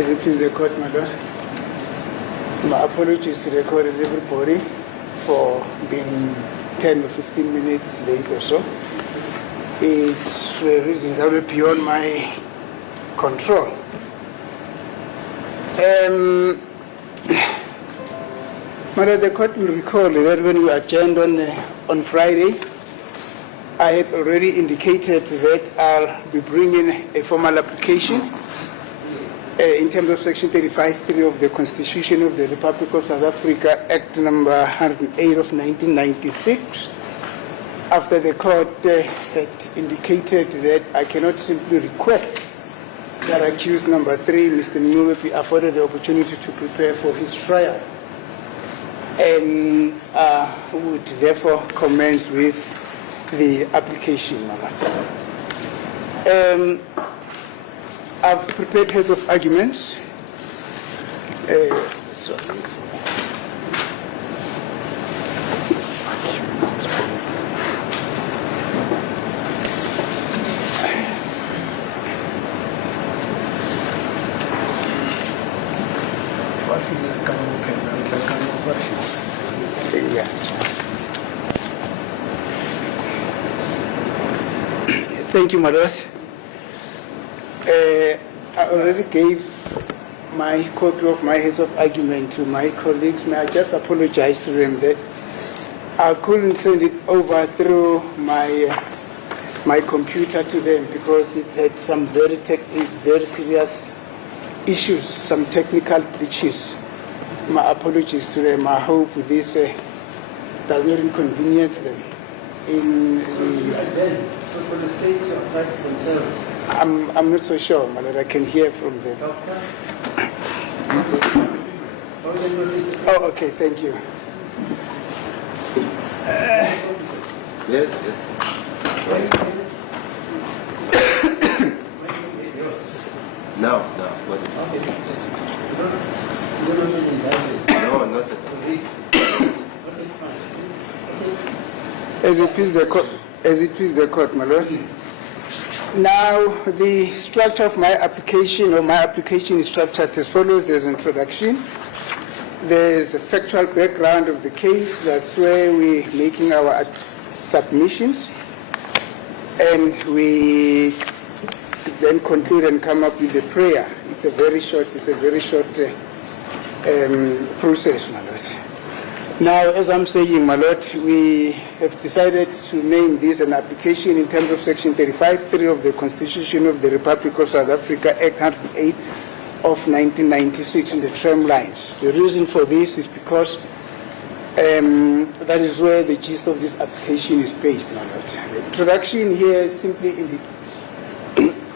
Is it please the court, my lord? My apologies to the court and everybody for being 10 or 15 minutes late or so. It's reasons that are beyond my control. My lord, the court will recall that when we adjourned on Friday, I had already indicated that I'll be bringing a formal application in terms of Section 35(3) of the Constitution of the Republic of South Africa, Act number 108 of 1996, after the court had indicated that I cannot simply request that accused number 3, Mr. Meyiwa, be afforded the opportunity to prepare for his trial, and would therefore commence with the application. I've prepared heads of arguments. Thank you, my lord. I already gave my copy of my heads of argument to my colleagues. May I just apologize to them that I couldn't send it over through my computer to them because it had some very serious issues, some technical glitches. My apologies to them. I hope this does not inconvenience them. For the sake of rights themselves. I'm not so sure, my lord. I can hear from them. Oh, okay, thank you. Yes. No, I've got it. Yes. No, not at all. As it please the court, my lord. Now, the structure of my application, is structured as follows. There's an introduction. There's a factual background of the case. That's where we're making our submissions. And we then conclude and come up with a prayer. It's a very short process, my lord. Now, as I'm saying, my lord, we have decided to name this an application in terms of Section 35(3) of the Constitution of the Republic of South Africa, Act 108 of 1996 in the term lines. The reason for this is because that is where the gist of this application is based, my lord. The introduction here simply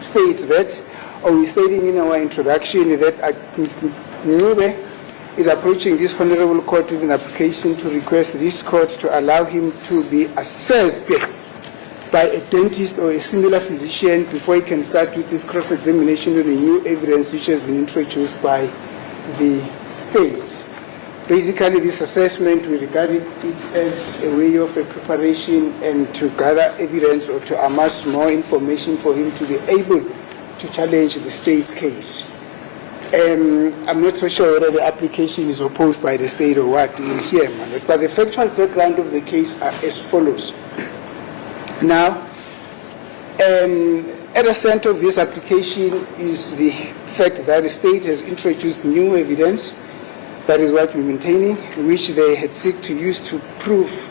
states that, or we're stating in our introduction that Mr. Meyiwa is approaching this honorable court with an application to request this court to allow him to be assessed by a dentist or a similar physician before he can start with his cross-examination on the new evidence which has been introduced by the state. Basically, this assessment, we regarded it as a way of a preparation and to gather evidence or to amass more information for him to be able to challenge the state's case. I'm not so sure whether the application is opposed by the state or what. We'll hear, but the factual background of the case are as follows. Now, at the center of this application is the fact that the state has introduced new evidence, that is what we're maintaining, which they had sought to use to prove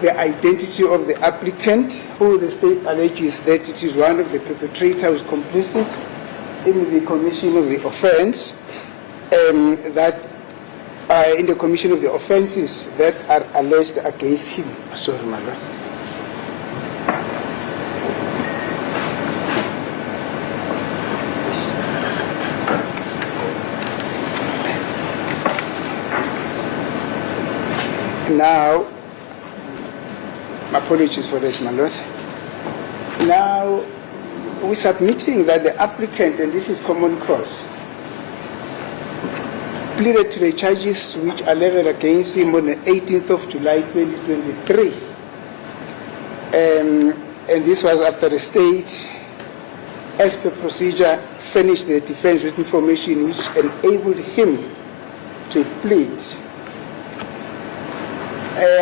the identity of the applicant, who the state alleges that it is one of the perpetrators complicit in the commission of the offense, that in the commission of the offenses that are alleged against him. Sorry, my lord. Now, my apologies for that, my lord. Now, we're submitting that the applicant, and this is common cause, pleaded to the charges which are leveled against him on the 18th of July 2023. And this was after the state as per procedure, furnished the defense with information which enabled him to plead.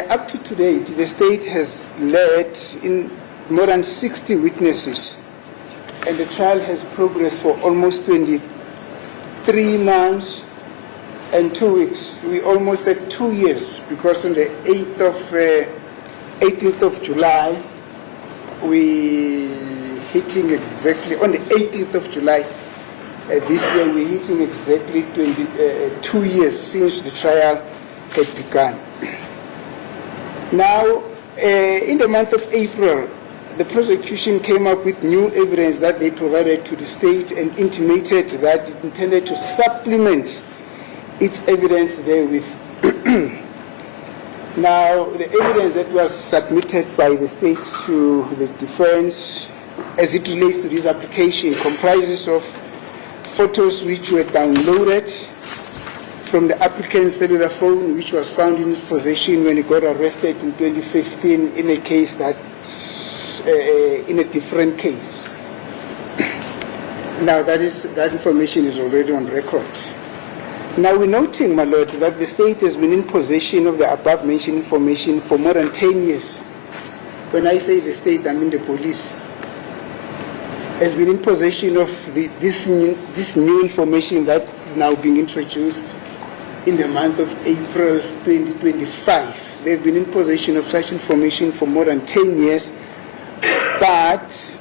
Up to date, the state has led in more than 60 witnesses, and the trial has progressed for almost 23 months and 2 weeks. We almost at 2 years, because on the 18th of July, we hitting exactly, on the 18th of July this year, we're hitting exactly 2 years since the trial had begun. Now, in the month of April, the prosecution came up with new evidence that they provided to the state and intimated that it intended to supplement its evidence therewith. Now, the evidence that was submitted by the state to the defense as it relates to this application comprises of photos which were downloaded from the applicant's cellular phone, which was found in his possession when he got arrested in 2015 in a case that, in a different case. Now, that information is already on record. Now, we're noting, my lord, that the state has been in possession of the above-mentioned information for more than 10 years. When I say the state, I mean the police has been in possession of this new information that is now being introduced in the month of April 2025. They've been in possession of such information for more than 10 years, but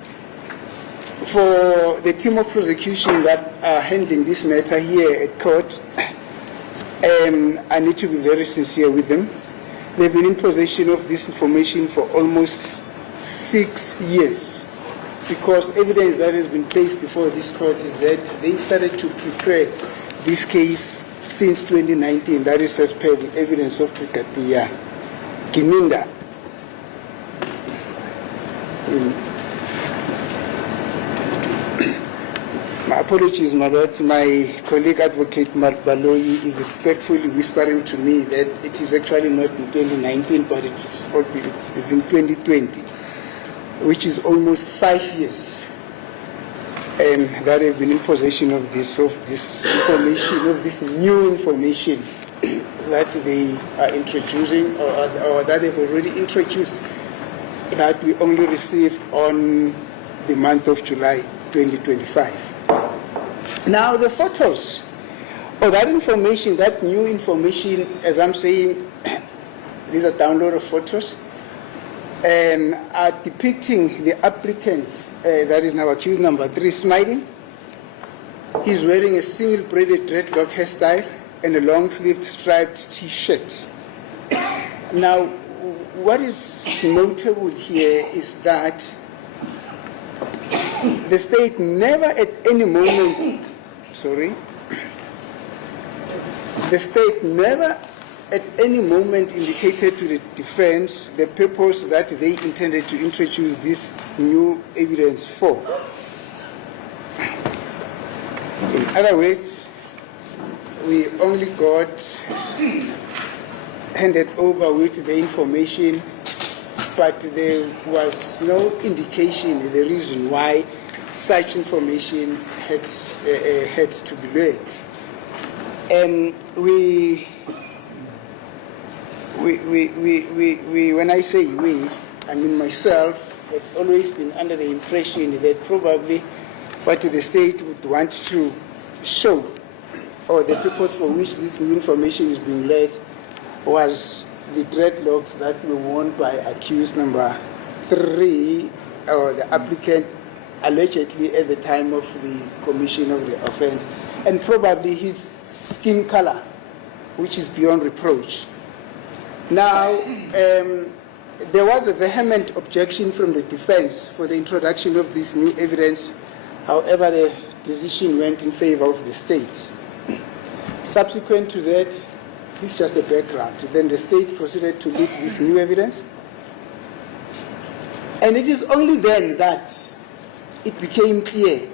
for the team of prosecution that are handling this matter here at court, I need to be very sincere with them. They've been in possession of this information for almost 6 years, because evidence that has been placed before this court is that they started to prepare this case since 2019. That is as per the evidence of Brigadier Kininda. My apologies, my lord. My colleague advocate Mark Baloyi is respectfully whispering to me that it is actually not in 2019, but it's in 2020, which is almost 5 years, and that have been in possession of this information, of this new information that they are introducing, or that they've already introduced, that we only received on the month of July 2025. Now, the photos, or that information, that new information, as I'm saying, these are downloaded photos, are depicting the applicant, that is now accused number 3, smiling. He's wearing a single braided dreadlock hairstyle and a long-sleeved striped T-shirt. Now, what is notable here is that the state never at any moment, the state never at any moment indicated to the defense the purpose that they intended to introduce this new evidence for. In other words, we only got handed over with the information, but there was no indication the reason why such information had to be read. And when I say we, I mean myself, have always been under the impression that probably what the state would want to show, or the purpose for which this new information is being read, was the dreadlocks that were worn by accused number 3, or the applicant, allegedly at the time of the commission of the offense, and probably his skin color, which is beyond reproach. Now, there was a vehement objection from the defense for the introduction of this new evidence. However, the decision went in favor of the state. Subsequent to that, this is just the background. Then the state proceeded to lead this new evidence. And it is only then that it became clear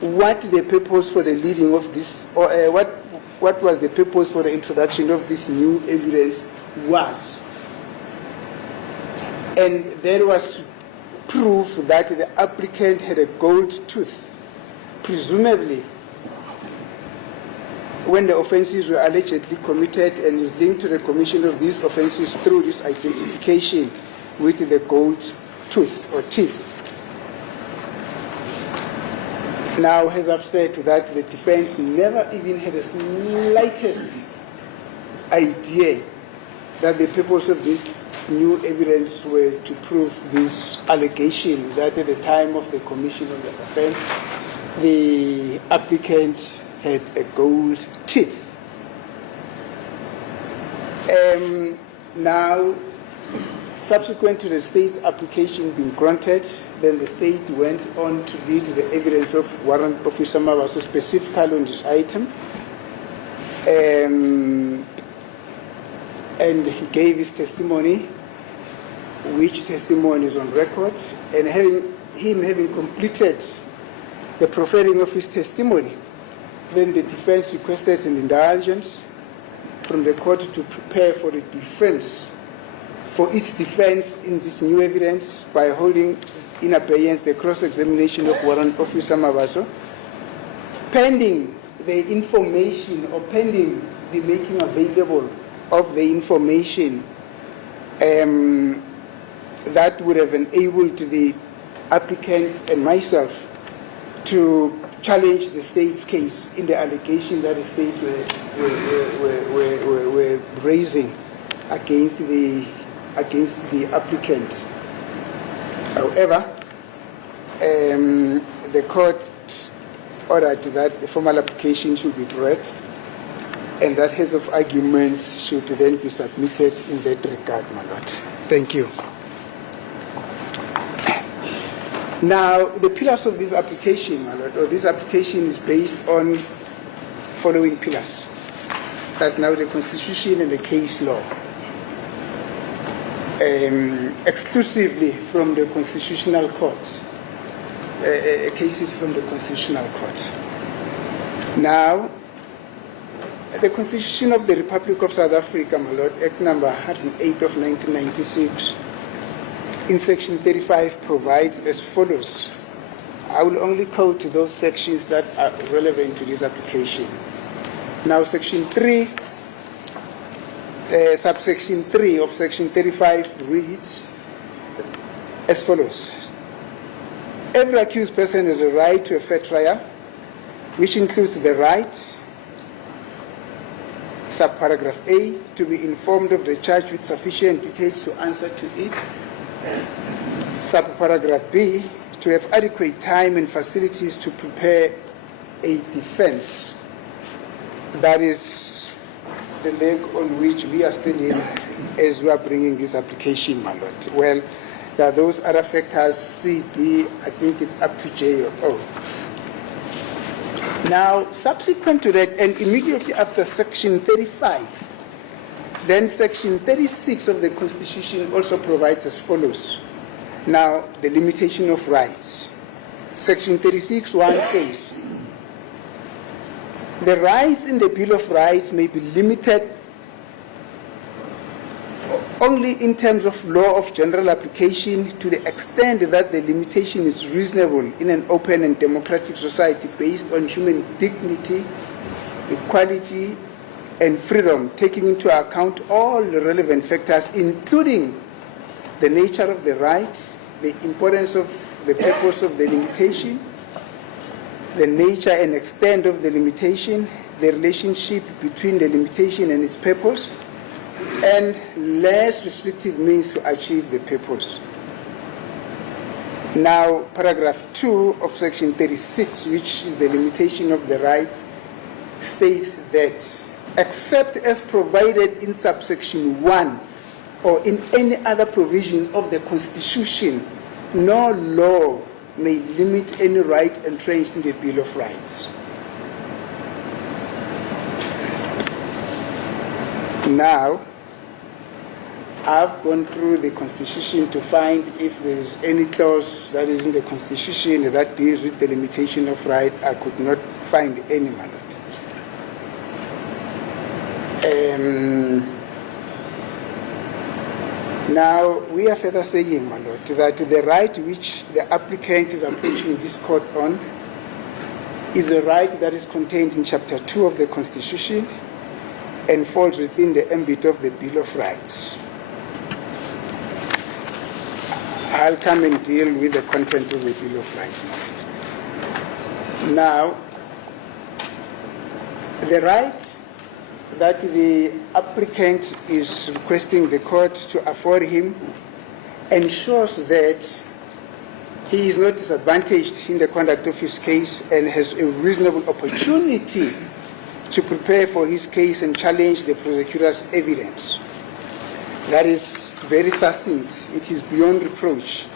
what the purpose for the leading of this, or what was the purpose for the introduction of this new evidence was. And that was to prove that the applicant had a gold tooth presumably, when the offences were allegedly committed and is linked to the commission of these offences through this identification with the gold tooth or teeth. Now, as I've said, that the defense never even had the slightest idea that the purpose of this new evidence were to prove this allegation that at the time of the commission of the offense, the applicant had a gold teeth. Now, subsequent to the state's application being granted, then the state went on to read the evidence of Warrant Officer Mabaso specifically on this item. And he gave his testimony, which testimony is on record, and having completed the proffering of his testimony, then the defense requested an indulgence from the court to prepare for the defense, for its defense in this new evidence by holding in abeyance the cross-examination of Warrant Officer Mabaso, pending the information or pending the making available of the information that would have enabled the applicant and myself to challenge the state's case in the allegation that the states were raising against the applicant. However, the court ordered that the formal application should be read and that heads of arguments should then be submitted in that regard, my lord. Thank you. Now, the pillars of this application, my lord, or this application is based on following pillars. That's now the Constitution and the case law. Exclusively from the Constitutional Court, cases from the Constitutional Court. Now, the Constitution of the Republic of South Africa, my lord, Act number 108 of 1996, in section 35 provides as follows. I will only quote those sections that are relevant to this application. Now, section 3, subsection 3 of section 35 reads as follows. Every accused person has a right to a fair trial, which includes the right, subparagraph A, to be informed of the charge with sufficient details to answer to it. Subparagraph B, to have adequate time and facilities to prepare a defense. That is the leg on which we are standing as we are bringing this application, my lord. Well, there are those other factors, C, D, I think it's up to J or O. Now, subsequent to that, and immediately after section 35, then section 36 of the Constitution also provides as follows. Now, the limitation of rights. Section 36(1) says, the rights in the Bill of Rights may be limited only in terms of law of general application to the extent that the limitation is reasonable in an open and democratic society based on human dignity, equality, and freedom, taking into account all the relevant factors, including the nature of the right, the importance of the purpose of the limitation, the nature and extent of the limitation, the relationship between the limitation and its purpose, and less restrictive means to achieve the purpose. Now, paragraph 2 of section 36, which is the limitation of the rights, states that except as provided in subsection 1 or in any other provision of the Constitution, no law may limit any right entrenched in the Bill of Rights. Now, I've gone through the Constitution to find if there is any clause that is in the Constitution that deals with the limitation of right. I could not find any, my lord. Now, we are further saying, my lord, that the right which the applicant is approaching this court on is a right that is contained in Chapter 2 of the Constitution and falls within the ambit of the Bill of Rights. I'll come and deal with the content of the Bill of Rights now. The right that the applicant is requesting the court to afford him ensures that he is not disadvantaged in the conduct of his case and has a reasonable opportunity to prepare for his case and challenge the prosecutor's evidence. That is very succinct. It is beyond reproach.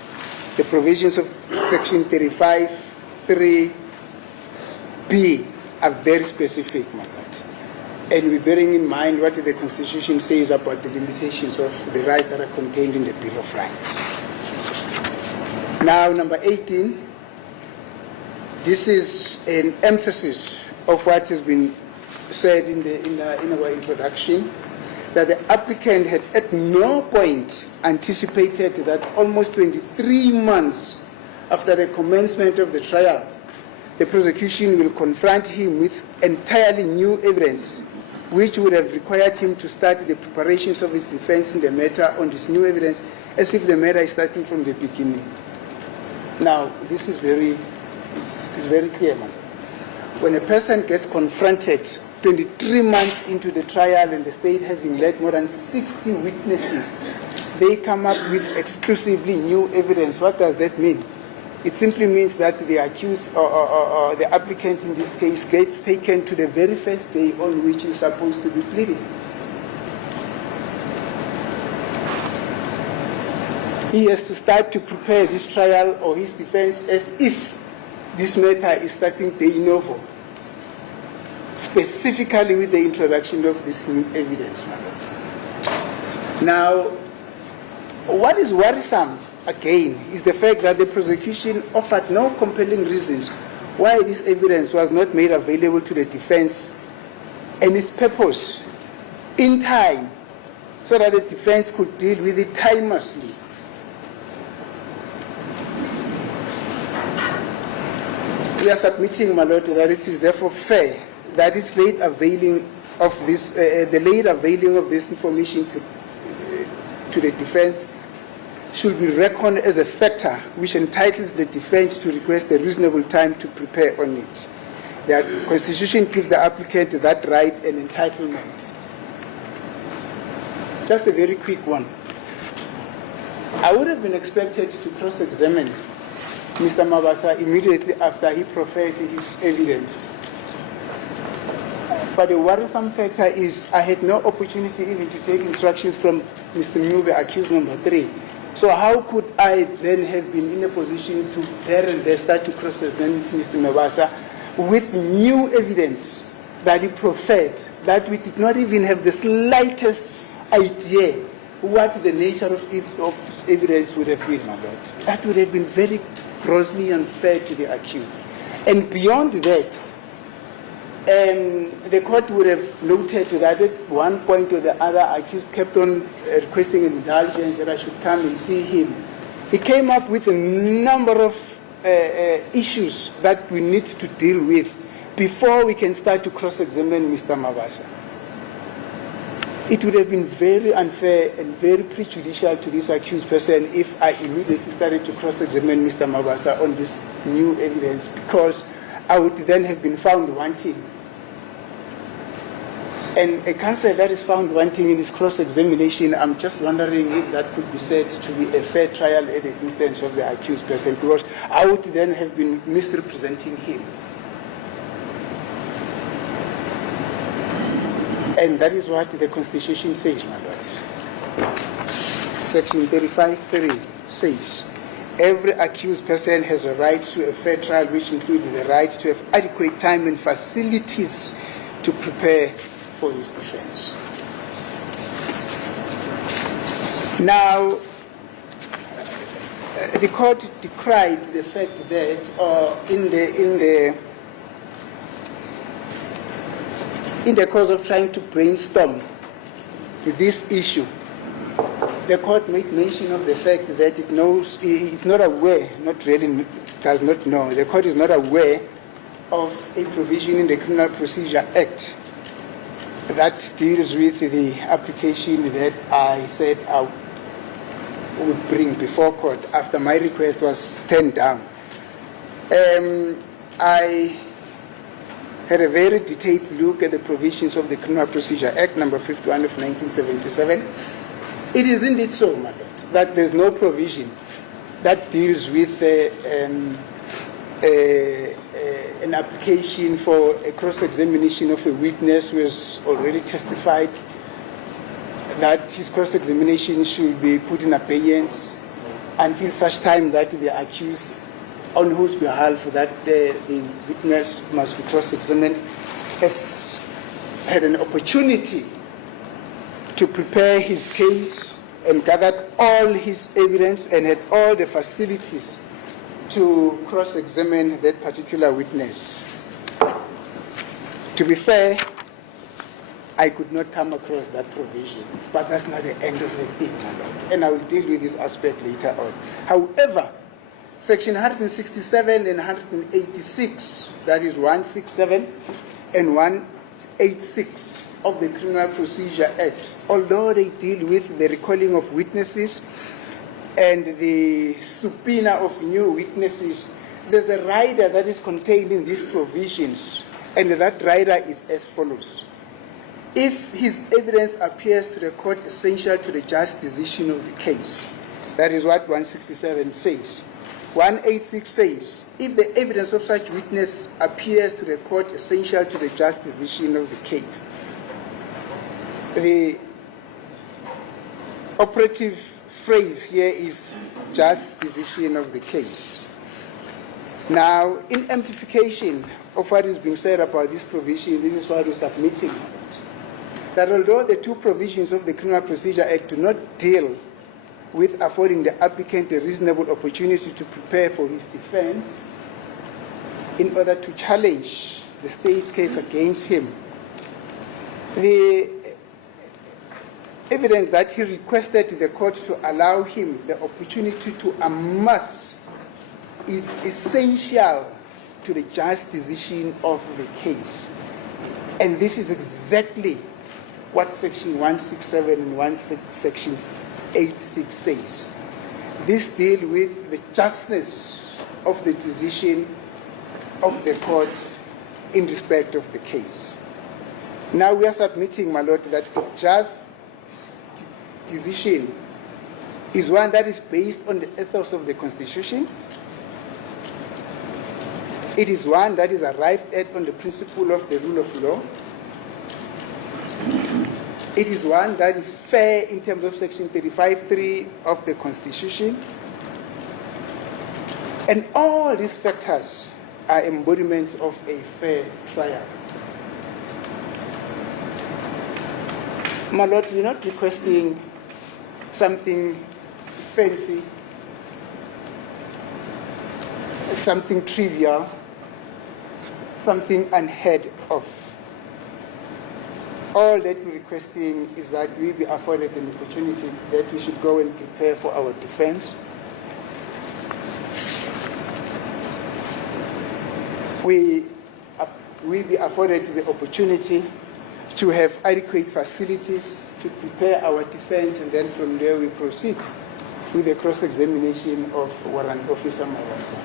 The provisions of Section 35(3)(b) are very specific, my lord. And we're bearing in mind what the Constitution says about the limitations of the rights that are contained in the Bill of Rights. Now, number 18, this is an emphasis of what has been said in our introduction, that the applicant had at no point anticipated that almost 23 months after the commencement of the trial, the prosecution will confront him with entirely new evidence, which would have required him to start the preparations of his defense in the matter on this new evidence, as if the matter is starting from the beginning. Now, this is very clear, man. When a person gets confronted 23 months into the trial and the state having led more than 60 witnesses, they come up with exclusively new evidence. What does that mean? It simply means that the accused or the applicant in this case gets taken to the very first day on which he's supposed to be pleading. He has to start to prepare this trial or his defense as if this matter is starting de novo, specifically with the introduction of this new evidence. Now, what is worrisome, again, is the fact that the prosecution offered no compelling reasons why this evidence was not made available to the defense and its purpose in time so that the defense could deal with it timelessly. We are submitting, my lord, that it is therefore fair that it's late availing of this, the late availing of this information to the defense should be reckoned as a factor which entitles the defense to request a reasonable time to prepare on it. The Constitution gives the applicant that right and entitlement. Just a very quick one. I would have been expected to cross-examine Mr. Mabasa immediately after he proffered his evidence. But the worrisome factor is I had no opportunity even to take instructions from Mr. Mube, accused number 3. So how could I then have been in a position to there and there start to cross-examine Mr. Mabasa with new evidence that he proffered, that we did not even have the slightest idea what the nature of his evidence would have been, my lord? That would have been very grossly unfair to the accused. And beyond that, the court would have noted that at one point or the other, accused kept on requesting indulgence that I should come and see him. He came up with a number of issues that we need to deal with before we can start to cross-examine Mr. Mabasa. It would have been very unfair and very prejudicial to this accused person if I immediately started to cross-examine Mr. Mabasa on this new evidence, because I would then have been found wanting. And a counsel that is found wanting in his cross-examination, I'm just wondering if that could be said to be a fair trial at the instance of the accused person, because I would then have been misrepresenting him. And that is what the Constitution says, my lords. Section 35(3) says, every accused person has a right to a fair trial, which includes the right to have adequate time and facilities to prepare for his defense. Now, the court decried the fact that in the course of trying to brainstorm this issue, the court made mention of the fact that it's not aware, not really, does not know, the court is not aware of a provision in the Criminal Procedure Act that deals with the application that I said I would bring before court after my request was turned down. I had a very detailed look at the provisions of the Criminal Procedure Act number 51 of 1977. It is indeed so, my lord, that there's no provision that deals with an application for a cross-examination of a witness who has already testified, that his cross-examination should be put in abeyance until such time that the accused, on whose behalf that the witness must be cross-examined, has had an opportunity to prepare his case and gathered all his evidence and had all the facilities to cross-examine that particular witness. To be fair, I could not come across that provision, but that's not the end of the thing, my lord, and I will deal with this aspect later on. However, Section 167 and 186, that is 167 and 186 of the Criminal Procedure Act, although they deal with the recalling of witnesses and the subpoena of new witnesses, there's a rider that is contained in these provisions, and that rider is as follows. If his evidence appears to the court essential to the just decision of the case, that is what 167 says. 186 says, if the evidence of such witness appears to the court essential to the just decision of the case. The operative phrase here is just decision of the case. Now, in amplification of what is being said about this provision, this is what we're submitting. That although the two provisions of the Criminal Procedure Act do not deal with affording the applicant a reasonable opportunity to prepare for his defense in order to challenge the state's case against him, the evidence that he requested the court to allow him the opportunity to amass is essential to the just decision of the case. And this is exactly what Section 167 and Section 86 says. This deals with the justness of the decision of the court in respect of the case. Now we are submitting, my lord, that the just decision is one that is based on the ethos of the Constitution. It is one that is arrived at on the principle of the rule of law. It is one that is fair in terms of Section 35(3) of the Constitution. And all these factors are embodiments of a fair trial. My lord, we're not requesting something fancy, something trivial, something unheard of. All that we're requesting is that we be afforded an opportunity that we should go and prepare for our defense. We be afforded the opportunity to have adequate facilities to prepare our defense, and then from there we proceed with the cross-examination of Warrant Officer Mawasa.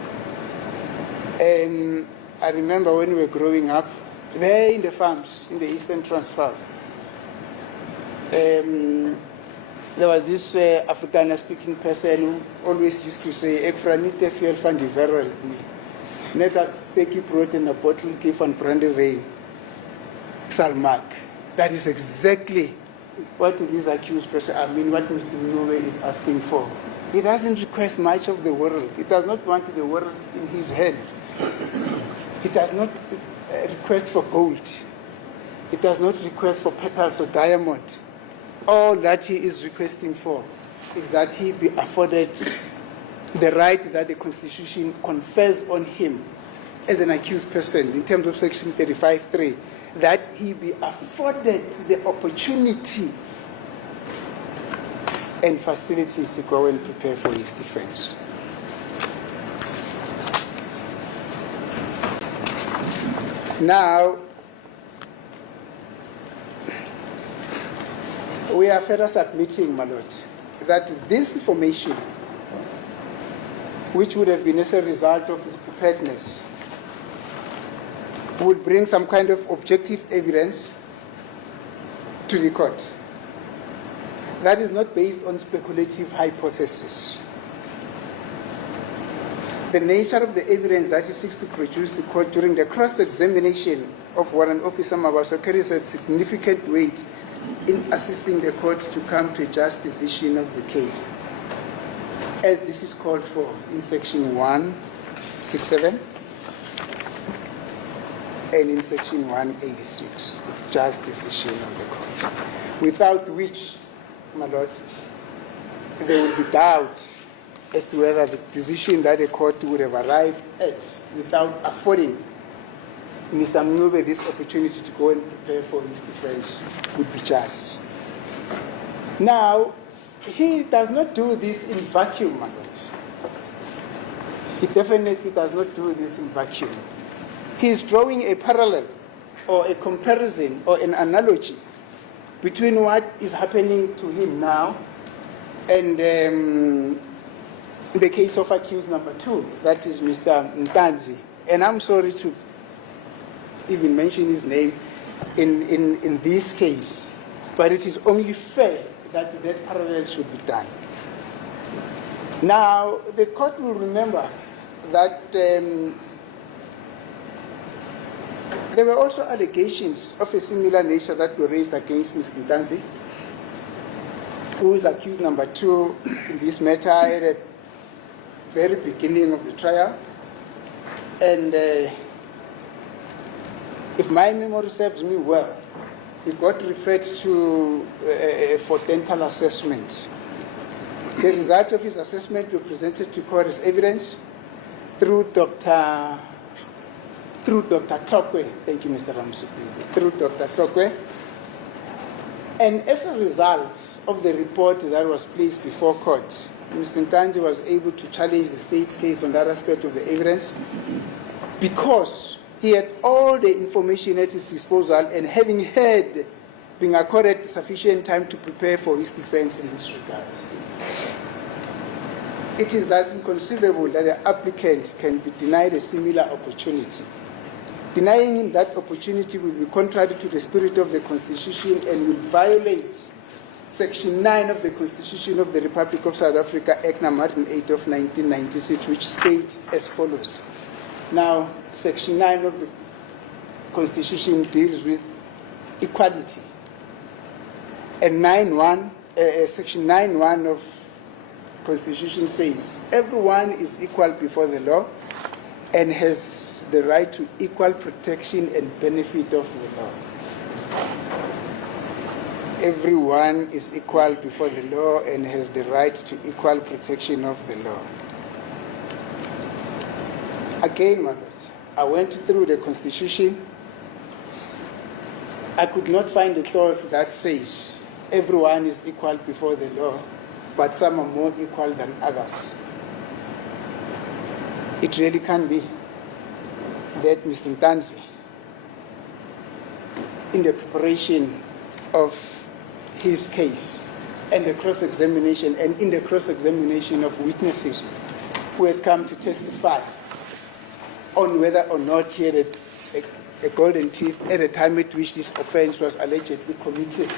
And I remember when we were growing up, there in the farms, in the Eastern Transvaal, there was this Afrikaner-speaking person who always used to say, "Ek vra nie te veel van die wêreld nie. Net as steekie brood in a bottle give van brandewyn sal maak." That is exactly what this accused person, what Mr. Minowe is asking for. He doesn't request much of the world. He does not want the world in his hand. He does not request for gold. He does not request for petals or diamond. All that he is requesting for is that he be afforded the right that the Constitution confers on him as an accused person in terms of Section 35(3), that he be afforded the opportunity and facilities to go and prepare for his defense. Now, we are further submitting, my lord, that this information, which would have been as a result of his preparedness, would bring some kind of objective evidence to the court. That is not based on speculative hypothesis. The nature of the evidence that he seeks to produce to court during the cross-examination of Warrant Officer Mabaso carries a significant weight in assisting the court to come to a just decision of the case, as this is called for in Section 167 and in Section 186, the just decision of the court, without which, my lord, there will be doubt as to whether the decision that the court would have arrived at without affording Mr. Mngube this opportunity to go and prepare for his defense would be just. Now, he does not do this in vacuum, my lord. He definitely does not do this in vacuum. He is drawing a parallel or a comparison or an analogy between what is happening to him now and the case of accused number 2, that is Mr. Ntanzi. And I'm sorry to even mention his name in this case, but it is only fair that that parallel should be done. Now, the court will remember that there were also allegations of a similar nature that were raised against Mr. Ntanzi, who is accused number 2 in this matter at the very beginning of the trial. And if my memory serves me well, he got referred to for dental assessment. The result of his assessment were presented to court as evidence through Dr. Tokwe. Thank you, Mr. Ramsupi. Through Dr. Tokwe. And as a result of the report that was placed before court, Mr. Ntanzi was able to challenge the state's case on that aspect of the evidence because he had all the information at his disposal, and having had been accorded sufficient time to prepare for his defense in this regard. It is thus inconceivable that the applicant can be denied a similar opportunity. Denying him that opportunity will be contrary to the spirit of the Constitution and will violate Section 9 of the Constitution of the Republic of South Africa, Act No. 108 of 1996, which states as follows. Now, Section 9 of the Constitution deals with equality. And Section 9.1 of the Constitution says, everyone is equal before the law and has the right to equal protection and benefit of the law. Everyone is equal before the law and has the right to equal protection of the law. Again, my lord, I went through the Constitution. I could not find a clause that says everyone is equal before the law, but some are more equal than others. It really can be that Mr. Ntanzi, in the preparation of his case and the cross-examination, and in the cross-examination of witnesses who had come to testify on whether or not he had a golden teeth at the time at which this offense was allegedly committed,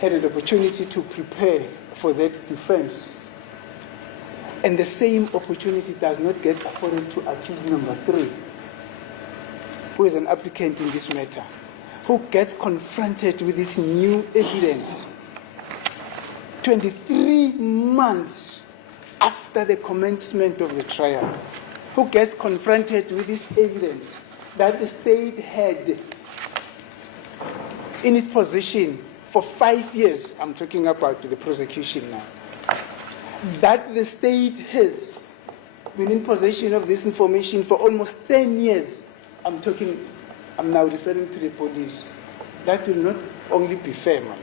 had an opportunity to prepare for that defense. And the same opportunity does not get afforded to accused number 3, who is an applicant in this matter, who gets confronted with this new evidence 23 months after the commencement of the trial, who gets confronted with this evidence that the state had in its possession for 5 years. I'm talking about the prosecution now. That the state has been in possession of this information for almost 10 years. I'm now referring to the police. That will not only be fair, my lord.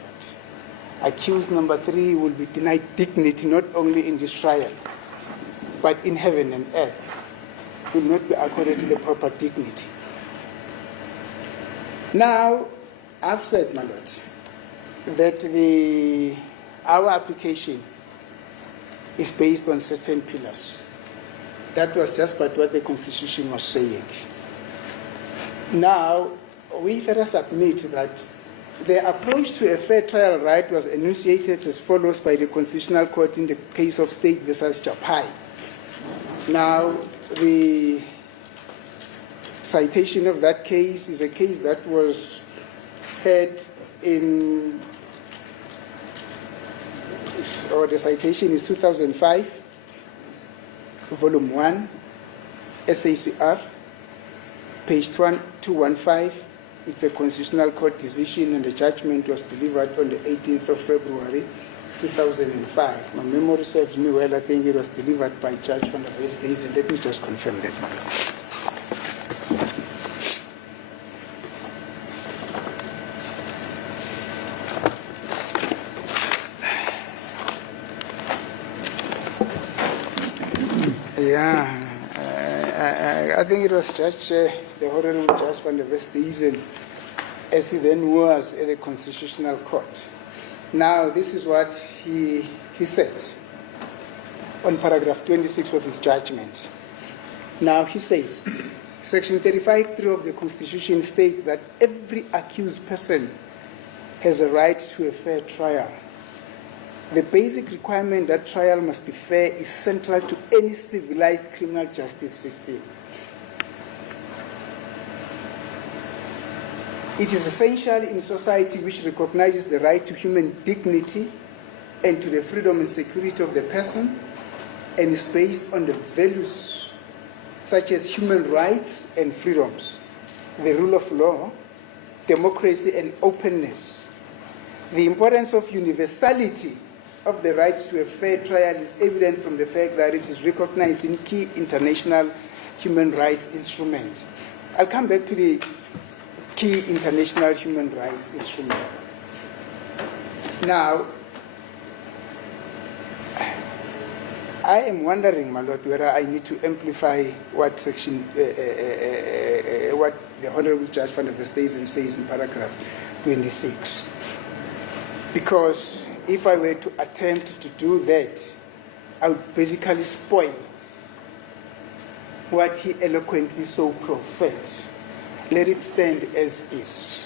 Accused number 3 will be denied dignity not only in this trial, but in heaven and earth. Will not be accorded to the proper dignity. Now, I've said, my lord, that our application is based on certain pillars. That was just but what the Constitution was saying. Now, we further submit that the approach to a fair trial right was enunciated as follows by the Constitutional Court in the case of State versus Japai. Now, the citation of that case is a case that was heard in, or the citation is 2005, volume 1, SACR, page 215. It's a Constitutional Court decision, and the judgment was delivered on the 18th of February 2005. My memory serves me well. I think it was delivered by Judge van der Westhuizen, and let me just confirm that, madam. Yeah, I think it was the Honorable Judge van der Westhuizen, as he then was at the Constitutional Court. Now, this is what he said on paragraph 26 of his judgment. Now, he says, Section 35(3) of the Constitution states that every accused person has a right to a fair trial. The basic requirement that trial must be fair is central to any civilized criminal justice system. It is essential in society which recognizes the right to human dignity and to the freedom and security of the person, and is based on the values such as human rights and freedoms, the rule of law, democracy, and openness. The importance of universality of the right to a fair trial is evident from the fact that it is recognized in key international human rights instruments. I'll come back to the key international human rights instrument. Now, I am wondering, my lord, whether I need to amplify what section, what the Honorable Judge van der Westhuizen says in paragraph 26. Because if I were to attempt to do that, I would basically spoil what he eloquently so proffered. Let it stand as is.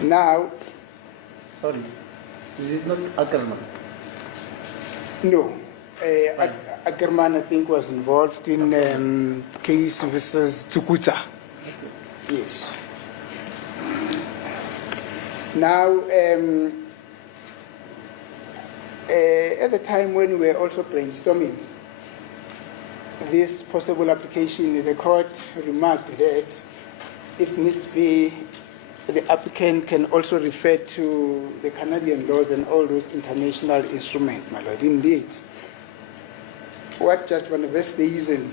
Now, Sorry, is it not Ackerman? no. Ackerman, I think, was involved in case versus Tsukutsa. Yes. Now, at the time when we were also brainstorming this possible application, the court remarked that if needs be, the applicant can also refer to the Canadian laws and all those international instruments, my lord. Indeed. What Judge van der Westhuizen,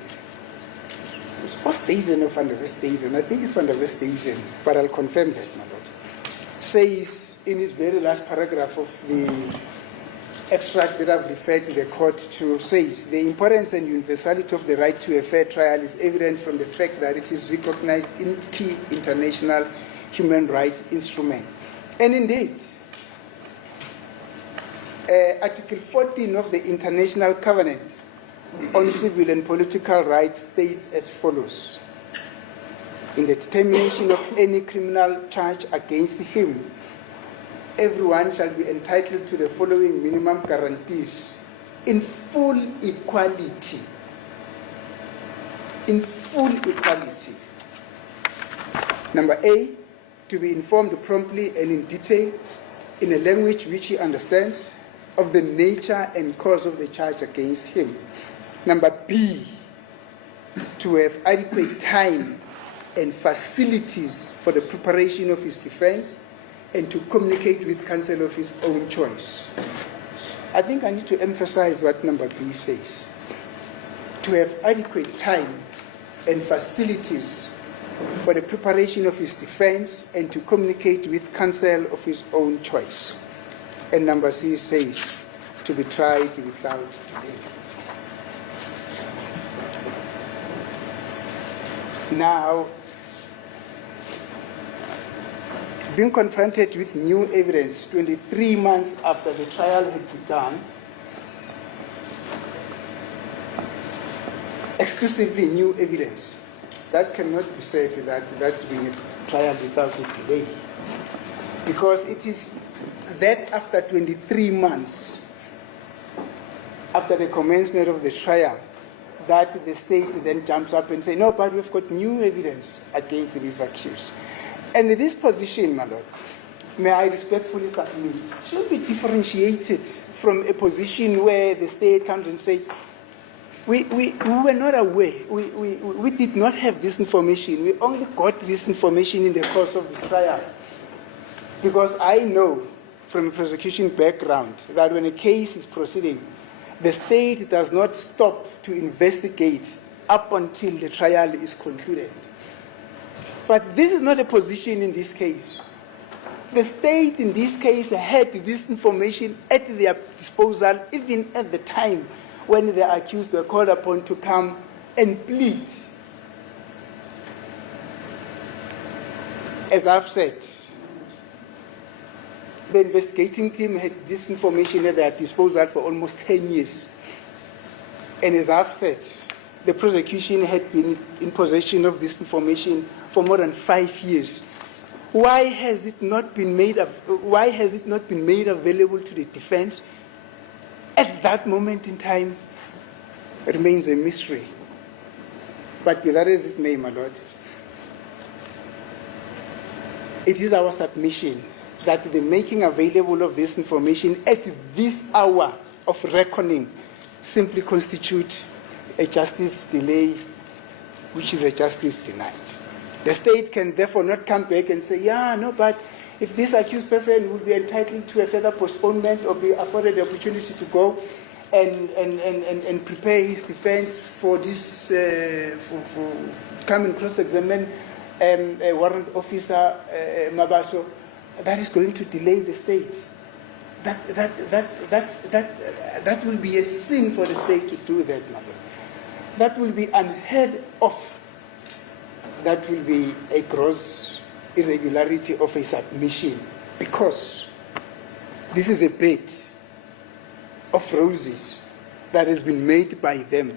what's the reason of van der Westhuizen? I think it's van der Westhuizen, but I'll confirm that, my lord. Says in his very last paragraph of the extract that I've referred to the court to, says the importance and universality of the right to a fair trial is evident from the fact that it is recognized in key international human rights instruments. And indeed, Article 14 of the International Covenant on Civil and Political Rights states as follows: in the determination of any criminal charge against him, everyone shall be entitled to the following minimum guarantees in full equality. In full equality. Number A, to be informed promptly and in detail, in a language which he understands, of the nature and cause of the charge against him. Number B, to have adequate time and facilities for the preparation of his defense, and to communicate with counsel of his own choice. I think I need to emphasize what number B says. To have adequate time and facilities for the preparation of his defense and to communicate with counsel of his own choice. And number C says, to be tried without delay. Now, being confronted with new evidence 23 months after the trial had begun, exclusively new evidence, that cannot be said that that's been a trial without a delay. Because it is that after 23 months, after the commencement of the trial, that the state then jumps up and says, no, but we've got new evidence against these accused. And this position, my lord, may I respectfully submit, should be differentiated from a position where the state comes and says, we were not aware, we did not have this information, we only got this information in the course of the trial. Because I know from a prosecution background that when a case is proceeding, the state does not stop to investigate up until the trial is concluded. But this is not a position in this case. The state in this case had this information at their disposal even at the time when the accused were called upon to come and plead. As I've said, the investigating team had this information at their disposal for almost 10 years. And as I've said, the prosecution had been in possession of this information for more than 5 years. Why has it not been made available to the defense at that moment in time? It remains a mystery. But be that as it may, my lord, it is our submission that the making available of this information at this hour of reckoning simply constitutes a justice delay, which is a justice denied. The state can therefore not come back and say, yeah, no, but if this accused person would be entitled to a further postponement or be afforded the opportunity to go and prepare his defense for this, for come and cross-examine a warrant officer, Mabaso, that is going to delay the state. That will be a sin for the state to do that, Madam. That will be unheard of. That will be a gross irregularity of a submission, because this is a bed of roses that has been made by them.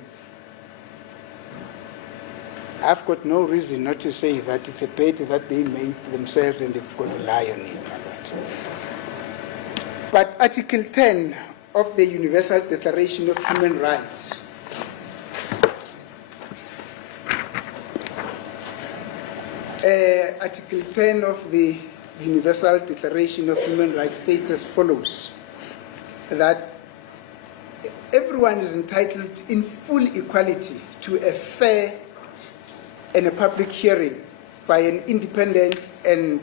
I've got no reason not to say that it's a bed that they made themselves and they've got to lie on it. But Article 10 of the Universal Declaration of Human Rights Article 10 of the Universal Declaration of Human Rights states as follows, that everyone is entitled in full equality to a fair and a public hearing by an independent and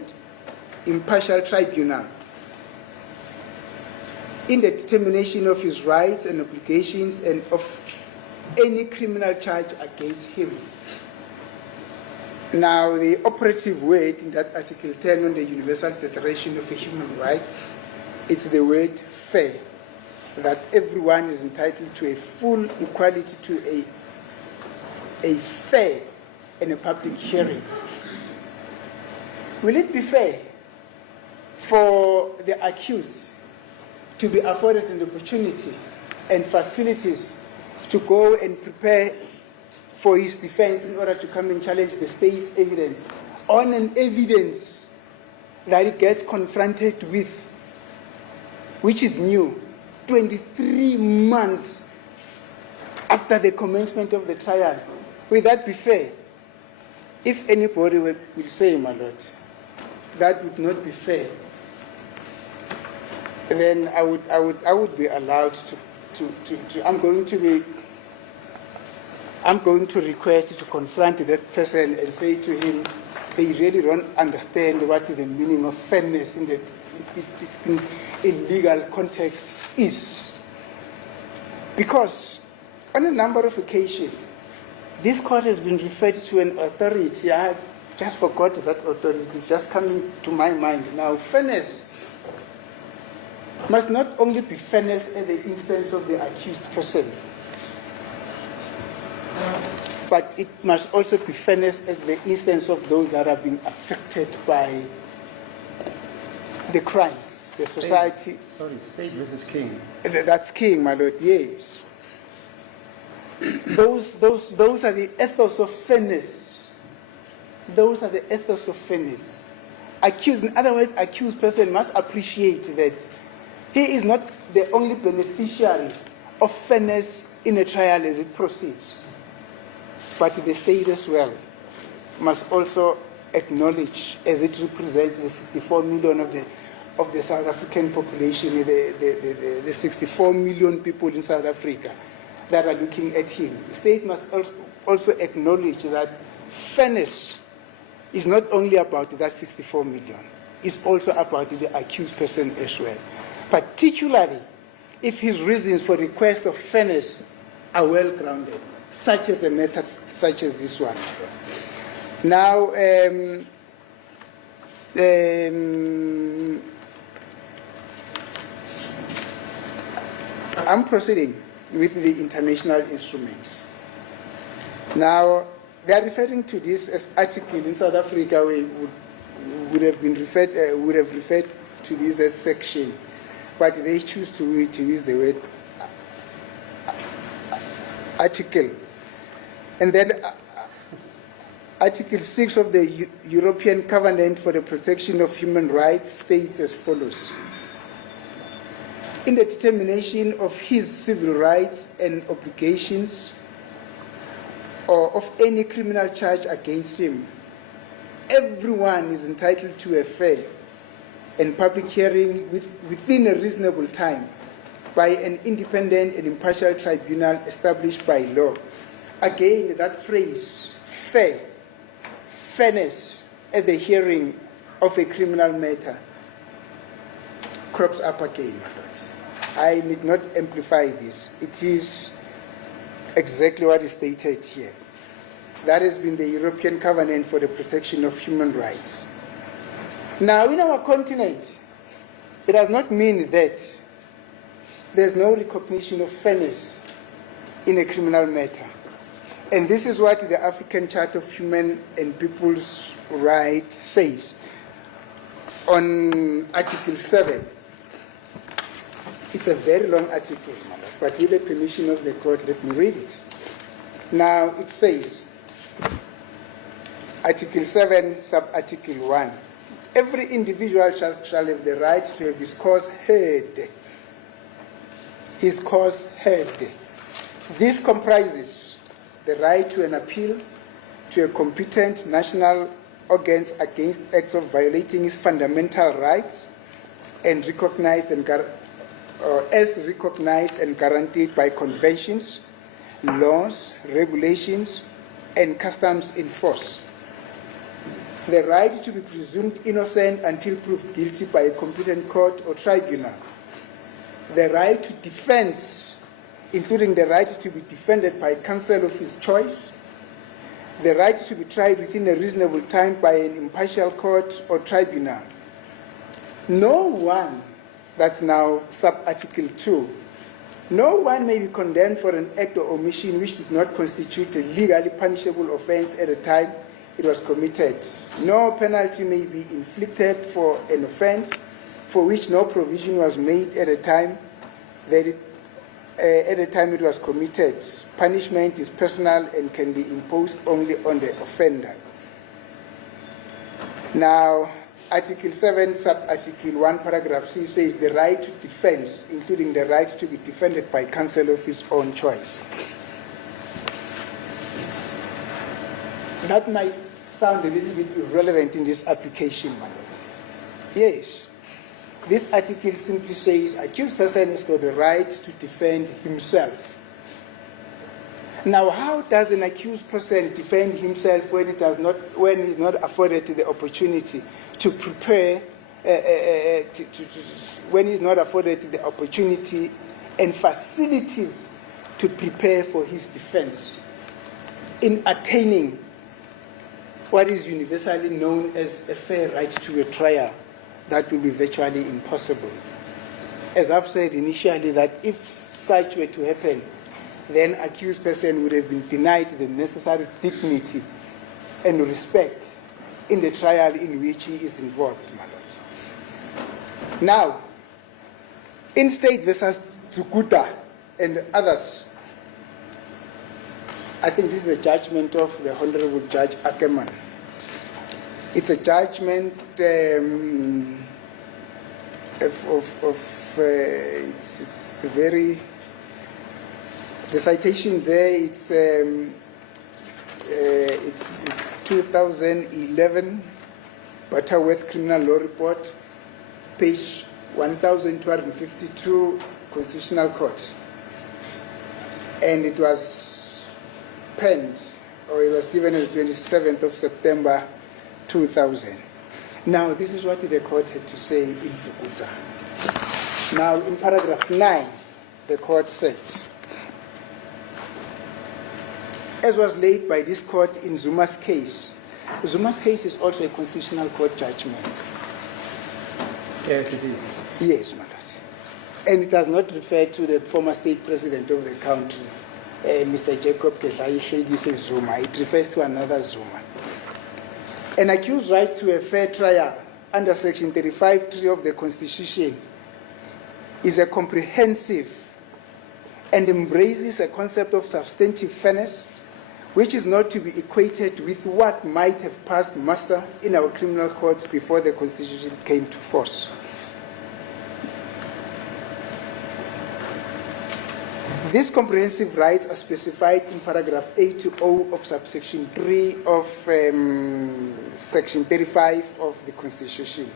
impartial tribunal in the determination of his rights and obligations and of any criminal charge against him. Now, the operative word in that Article 10 on the Universal Declaration of Human Rights, it's the word fair, that everyone is entitled to a full equality to a fair and a public hearing. Will it be fair for the accused to be afforded an opportunity and facilities to go and prepare for his defense in order to come and challenge the state's evidence on an evidence that he gets confronted with, which is new, 23 months after the commencement of the trial? Will that be fair? If anybody will say, my lord, that would not be fair, then I would be allowed I'm going to request to confront that person and say to him, they really don't understand what the meaning of fairness in legal context is. Because on a number of occasions, this court has been referred to an authority. I just forgot that authority. It's just coming to my mind now. Fairness must not only be fairness at the instance of the accused person, but it must also be fairness at the instance of those that are being affected by the crime, the society. Sorry, state versus king. That's king, my lord, yes. Those are the ethos of fairness. Those are the ethos of fairness. Accused, in other words, accused person must appreciate that he is not the only beneficiary of fairness in a trial as it proceeds, but the state as well must also acknowledge, as it represents the 64 million of the South African population, the 64 million people in South Africa that are looking at him. The state must also acknowledge that fairness is not only about that 64 million, it's also about the accused person as well. Particularly if his reasons for request of fairness are well grounded, such as a method such as this one. Now, I'm proceeding with the international instruments. Now, they are referring to this as article in South Africa. We would have referred to this as section, but they choose to use the word article. And then Article 6 of the European Covenant for the Protection of Human Rights states as follows: in the determination of his civil rights and obligations, or of any criminal charge against him, everyone is entitled to a fair and public hearing within a reasonable time by an independent and impartial tribunal established by law. Again, that phrase, fair, fairness at the hearing of a criminal matter, crops up again, my lords. I need not amplify this. It is exactly what is stated here. That has been the European Covenant for the Protection of Human Rights. Now, in our continent, it does not mean that there's no recognition of fairness in a criminal matter. And this is what the African Charter of Human and People's Rights says on Article 7. It's a very long article, but with the permission of the court, let me read it. Now, it says, Article 7, sub-article 1, every individual shall have the right to have his cause heard. His cause heard. This comprises the right to an appeal to a competent national organs against acts of violating his fundamental rights and recognized and as recognized and guaranteed by conventions, laws, regulations, and customs in force. The right to be presumed innocent until proved guilty by a competent court or tribunal. The right to defense, including the right to be defended by counsel of his choice. The right to be tried within a reasonable time by an impartial court or tribunal. No one, that's now sub-article 2, no one may be condemned for an act or omission which did not constitute a legally punishable offense at the time it was committed. No penalty may be inflicted for an offense for which no provision was made at the time it was committed. Punishment is personal and can be imposed only on the offender. Now, Article 7, sub-article 1, paragraph C says the right to defense, including the right to be defended by counsel of his own choice. That might sound a little bit irrelevant in this application, my lords. Yes. This article simply says accused person has got the right to defend himself. Now, how does an accused person defend himself when he's not afforded the opportunity to prepare, when he's not afforded the opportunity and facilities to prepare for his defense in attaining what is universally known as a fair right to a trial? That will be virtually impossible. As I've said initially, that if such were to happen, then accused person would have been denied the necessary dignity and respect in the trial in which he is involved, my lord. Now, in State versus Zukuta and others, I think this is a judgment of the Honorable Judge Ackerman. It's a judgment it's a very, the citation there, it's 2011 Butterworth Criminal Law Report, page 1252, Constitutional Court. And it was penned, or it was given on the 27th of September 2000. Now, this is what the court had to say in Zukuta. Now, in paragraph 9, the court said, as was laid by this court in Zuma's case is also a constitutional court judgment. Yes, it is. Yes, my lord. And it does not refer to the former state president of the country, Mr. Jacob Kedlayi Zuma. It refers to another Zuma. An accused rights to a fair trial under Section 35(3) of the Constitution is a comprehensive and embraces a concept of substantive fairness, which is not to be equated with what might have passed muster in our criminal courts before the Constitution came to force. These comprehensive rights are specified in paragraph A to O of subsection 3 of section 35 of the Constitution.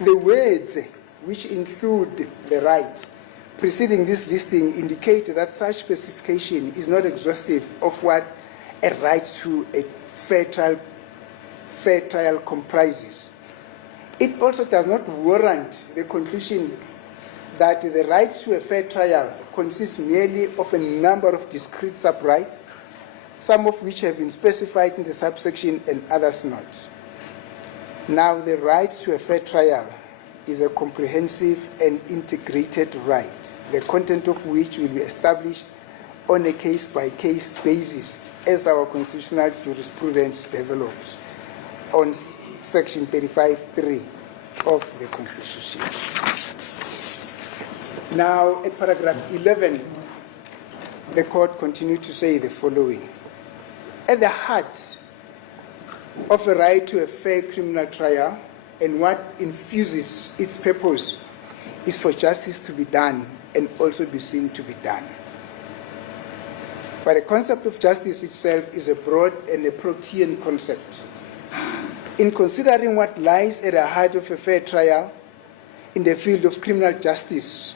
The words which include the right preceding this listing indicate that such specification is not exhaustive of what a right to a fair trial comprises. It also does not warrant the conclusion that the right to a fair trial consists merely of a number of discrete sub-rights, some of which have been specified in the subsection and others not. Now, the right to a fair trial is a comprehensive and integrated right, the content of which will be established on a case-by-case basis as our constitutional jurisprudence develops on section 35(3) of the Constitution. Now, at paragraph 11, the court continued to say the following. At the heart of a right to a fair criminal trial and what infuses its purpose is for justice to be done and also be seen to be done. But the concept of justice itself is a broad and a protean concept. In considering what lies at the heart of a fair trial in the field of criminal justice,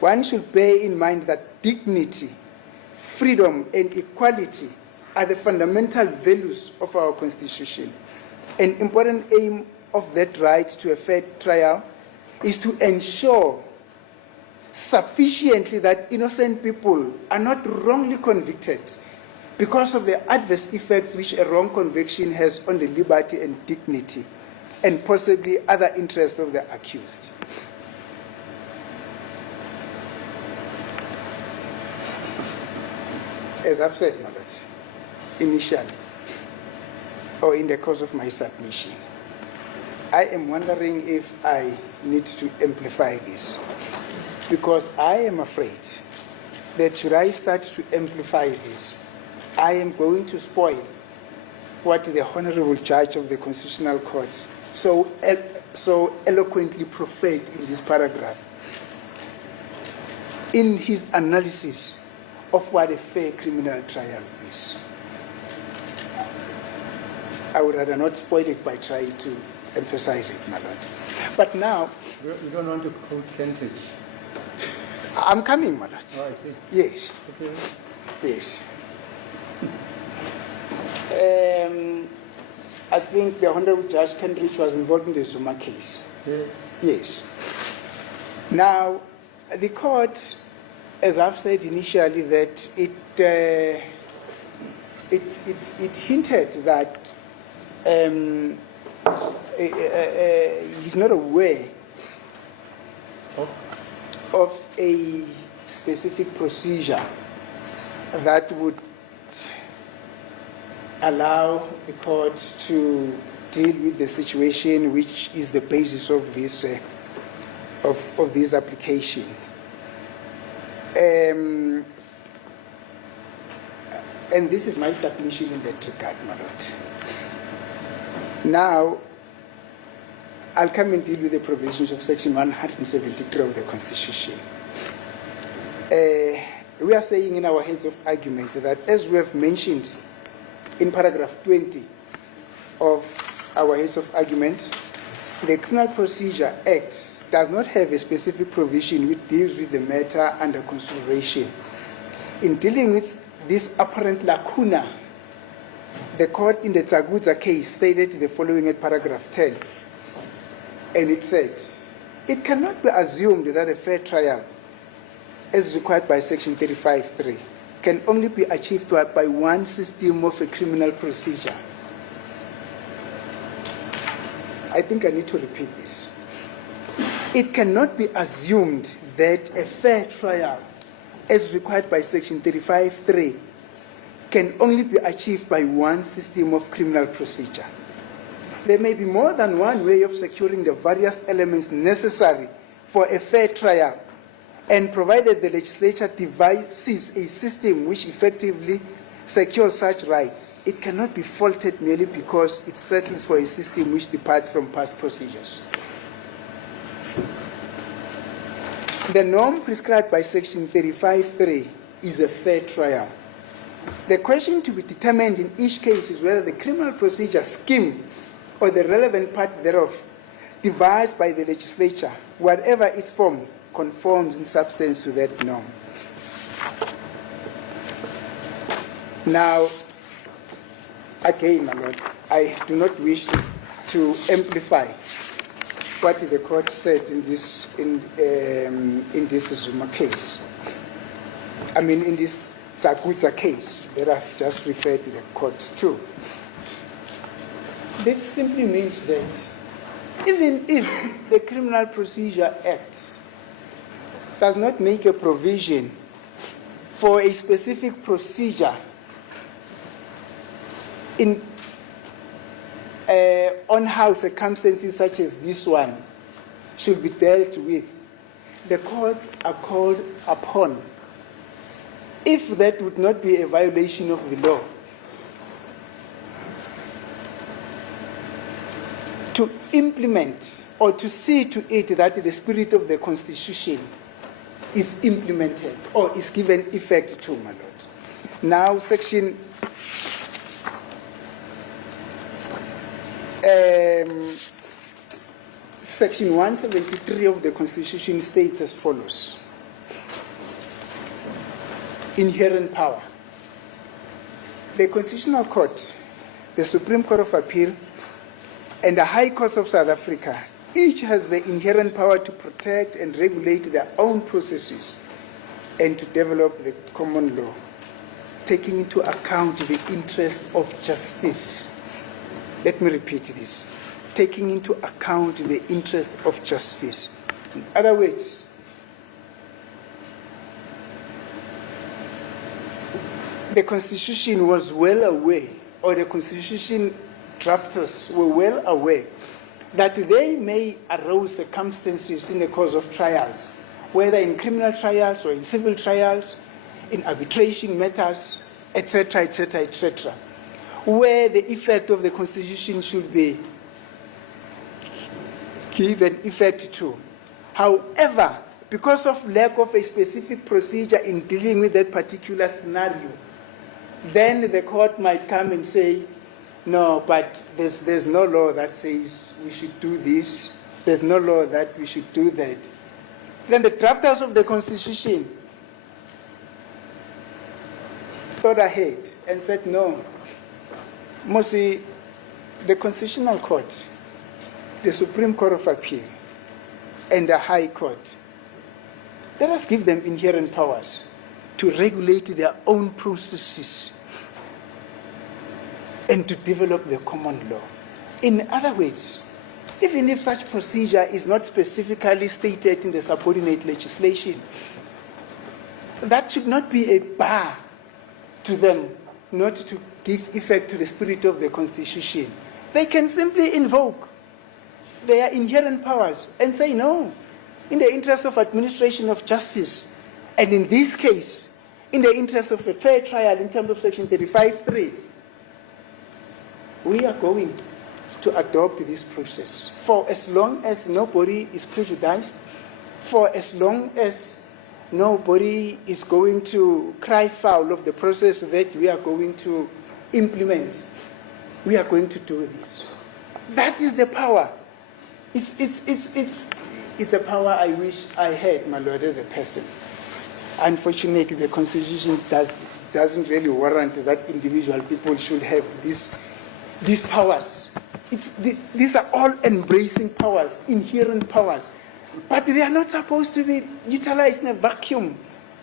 one should bear in mind that dignity, freedom, and equality are the fundamental values of our Constitution. An important aim of that right to a fair trial is to ensure sufficiently that innocent people are not wrongly convicted because of the adverse effects which a wrong conviction has on the liberty and dignity and possibly other interests of the accused. As I've said, my lords, initially, or in the course of my submission, I am wondering if I need to amplify this, because I am afraid that should I start to amplify this, I am going to spoil what the Honorable Judge of the Constitutional Court so eloquently proffered in this paragraph in his analysis of what a fair criminal trial is. I would rather not spoil it by trying to emphasize it, my lord. But now... You don't want to quote Kentridge? I'm coming, my lord. Oh, I see. Yes. Okay. Yes. I think the Honorable Judge Kentridge was involved in the Zuma case. Yes. Yes. Now, the court, as I've said initially, that it hinted that he's not aware of a specific procedure that would allow the court to deal with the situation which is the basis of this of this application. And this is my submission in that regard, my lord. Now, I'll come and deal with the provisions of Section 173 of the Constitution. We are saying in our heads of argument that, as we have mentioned in paragraph 20 of our heads of argument, the Criminal Procedure Act does not have a specific provision which deals with the matter under consideration. In dealing with this apparent lacuna, the court in the Tsagudza case stated the following at paragraph 10, and it said, it cannot be assumed that a fair trial, as required by Section 35(3), can only be achieved by one system of a criminal procedure. I think I need to repeat this. It cannot be assumed that a fair trial, as required by Section 35(3), can only be achieved by one system of criminal procedure. There may be more than one way of securing the various elements necessary for a fair trial, and provided the legislature devises a system which effectively secures such rights, it cannot be faulted merely because it settles for a system which departs from past procedures. The norm prescribed by Section 35(3) is a fair trial. The question to be determined in each case is whether the criminal procedure scheme or the relevant part thereof, devised by the legislature, whatever its form, conforms in substance to that norm. Now, again, my lord, I do not wish to amplify what the court said in this Zuma case. I mean, in this Tsagudza case that I've just referred to the court to. This simply means that even if the Criminal Procedure Act does not make a provision for a specific procedure on how circumstances such as this one should be dealt with, the courts are called upon, if that would not be a violation of the law, to implement or to see to it that the spirit of the Constitution is implemented or is given effect to, my lord. Now, Section 173 of the Constitution states as follows. Inherent power. The Constitutional Court, the Supreme Court of Appeal, and the High Courts of South Africa each has the inherent power to protect and regulate their own processes and to develop the common law, taking into account the interest of justice. Let me repeat this. Taking into account the interest of justice. In other words, the Constitution was well aware, or the Constitution drafters were well aware, that there may arise circumstances in the course of trials, whether in criminal trials or in civil trials, in arbitration matters, etc., etc., etc., where the effect of the Constitution should be given effect to. However, because of lack of a specific procedure in dealing with that particular scenario, then the court might come and say, no, but there's no law that says we should do this. There's no law that we should do that. Then the drafters of the Constitution thought ahead and said, no, Mosi, the Constitutional Court, the Supreme Court of Appeal, and the High Court, let us give them inherent powers to regulate their own processes and to develop the common law. In other words, even if such procedure is not specifically stated in the subordinate legislation, that should not be a bar to them not to give effect to the spirit of the Constitution. They can simply invoke their inherent powers and say, no, in the interest of administration of justice, and in this case, in the interest of a fair trial in terms of Section 35(3), we are going to adopt this process for as long as nobody is prejudiced, for as long as nobody is going to cry foul of the process that we are going to implement. We are going to do this. That is the power. It's a power I wish I had, my Lord, as a person. Unfortunately, the Constitution doesn't really warrant that individual people should have these powers. These are all embracing powers, inherent powers. But they are not supposed to be utilized in a vacuum.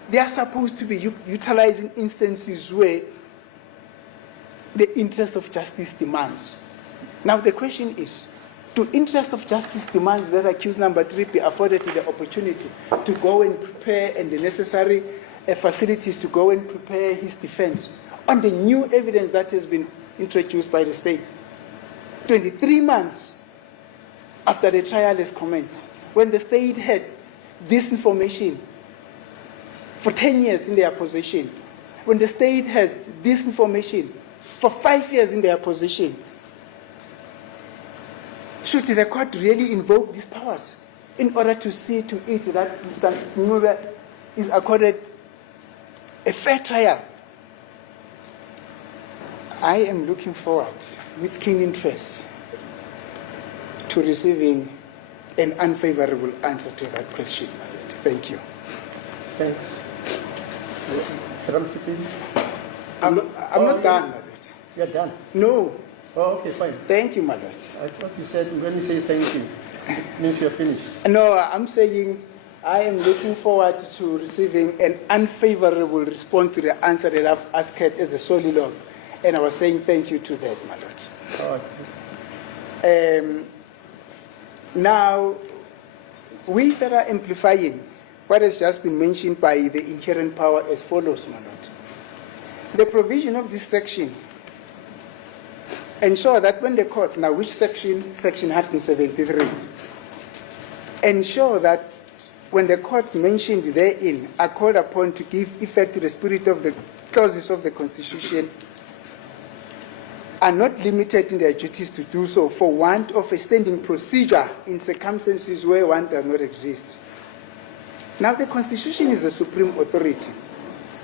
They are supposed to be utilized in instances where the interest of justice demands. Now the question is, do interest of justice demand that accused number 3 be afforded the opportunity to go and prepare and the necessary facilities to go and prepare his defense on the new evidence that has been introduced by the state? 23 months after the trial has commenced, when the state had this information for 10 years in their possession, when the state has this information for 5 years in their possession, should the court really invoke these powers in order to see to it that Mr. Meyiwa is accorded a fair trial? I am looking forward with keen interest to receiving an unfavorable answer to that question. Thank you. Thanks. I'm not done with it. You're done? No. Oh, okay, fine. Thank you, my Lord. I thought you said when you say thank you, it means you're finished. No, I'm saying I am looking forward to receiving an unfavorable response to the answer that I've asked as a solilog. And I was saying thank you to that, my Lord. Oh, I see. Now, we further amplifying what has just been mentioned by the inherent power as follows, my Lord. The provision of this section ensure that when the court, now which section? Section 173. Ensure that when the courts mentioned therein are called upon to give effect to the spirit of the clauses of the Constitution, are not limited in their duties to do so for want of a standing procedure in circumstances where one does not exist. Now, the Constitution is the supreme authority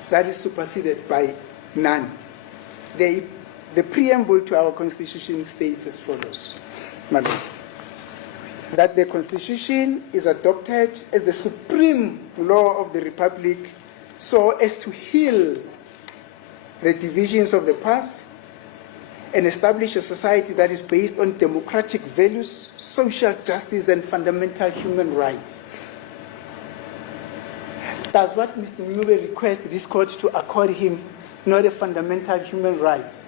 that is superseded by none. The preamble to our Constitution states as follows, my Lord, that the Constitution is adopted as the supreme law of the Republic so as to heal the divisions of the past and establish a society that is based on democratic values, social justice, and fundamental human rights. Does what Mr. Meyiwa request this court to accord him not a fundamental human rights?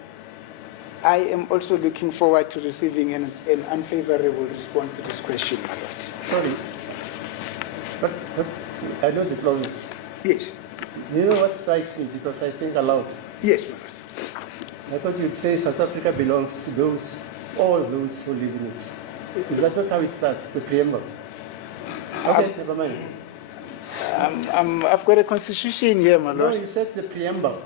I am also looking forward to receiving an unfavorable response to this question, my Lord. Sorry. But I know the clauses. Yes. You know what strikes me, because I think aloud. Yes, my Lord. I thought you'd say South Africa belongs to all those who live in it. Is that not how it starts, the preamble? Okay, never mind. I've got a constitution here, my Lord. No, you said the preamble.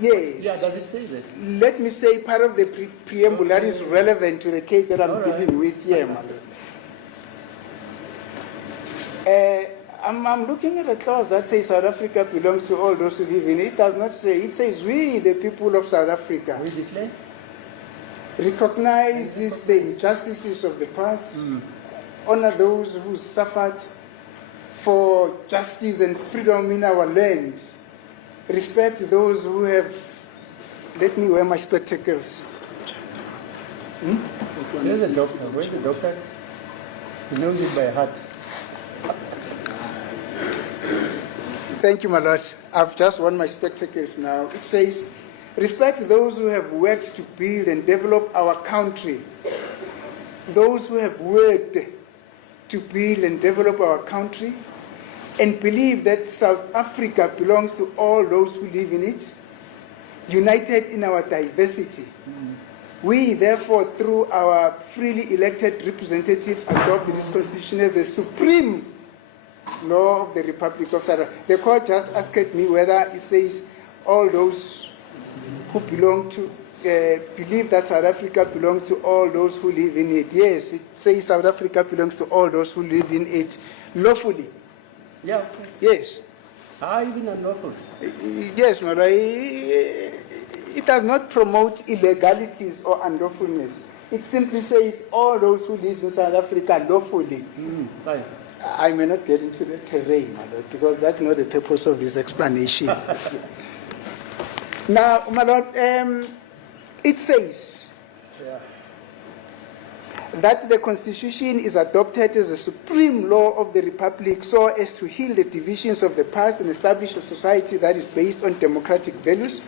Yes. Yeah, does it say that? Let me say part of the preamble that is relevant to the case that I'm dealing with here, my Lord. I'm looking at a clause that says South Africa belongs to all those who live in it. It does not say. It says we, the people of South Africa, We declare? recognizes the injustices of the past, honor those who suffered for justice and freedom in our land, respect those who have. Let me wear my spectacles. Where's the doctor? Where's the doctor? He knows it by heart. Thank you, my Lord. I've just worn my spectacles now. It says, respect those who have worked to build and develop our country. Those who have worked to build and develop our country, and believe that South Africa belongs to all those who live in it, united in our diversity. We, therefore, through our freely elected representatives, adopt this Constitution as the supreme law of the Republic of South Africa. The court just asked me whether it says all those who belong to, believe that South Africa belongs to all those who live in it. Yes, it says South Africa belongs to all those who live in it lawfully. Yeah, okay. Yes. Even unlawful. Yes, Mara. It does not promote illegalities or unlawfulness. It simply says all those who live in South Africa lawfully. Fine. I may not get into the terrain, my lord, because that's not the purpose of this explanation. Now, my lord, it says that the Constitution is adopted as a supreme law of the Republic so as to heal the divisions of the past and establish a society that is based on democratic values,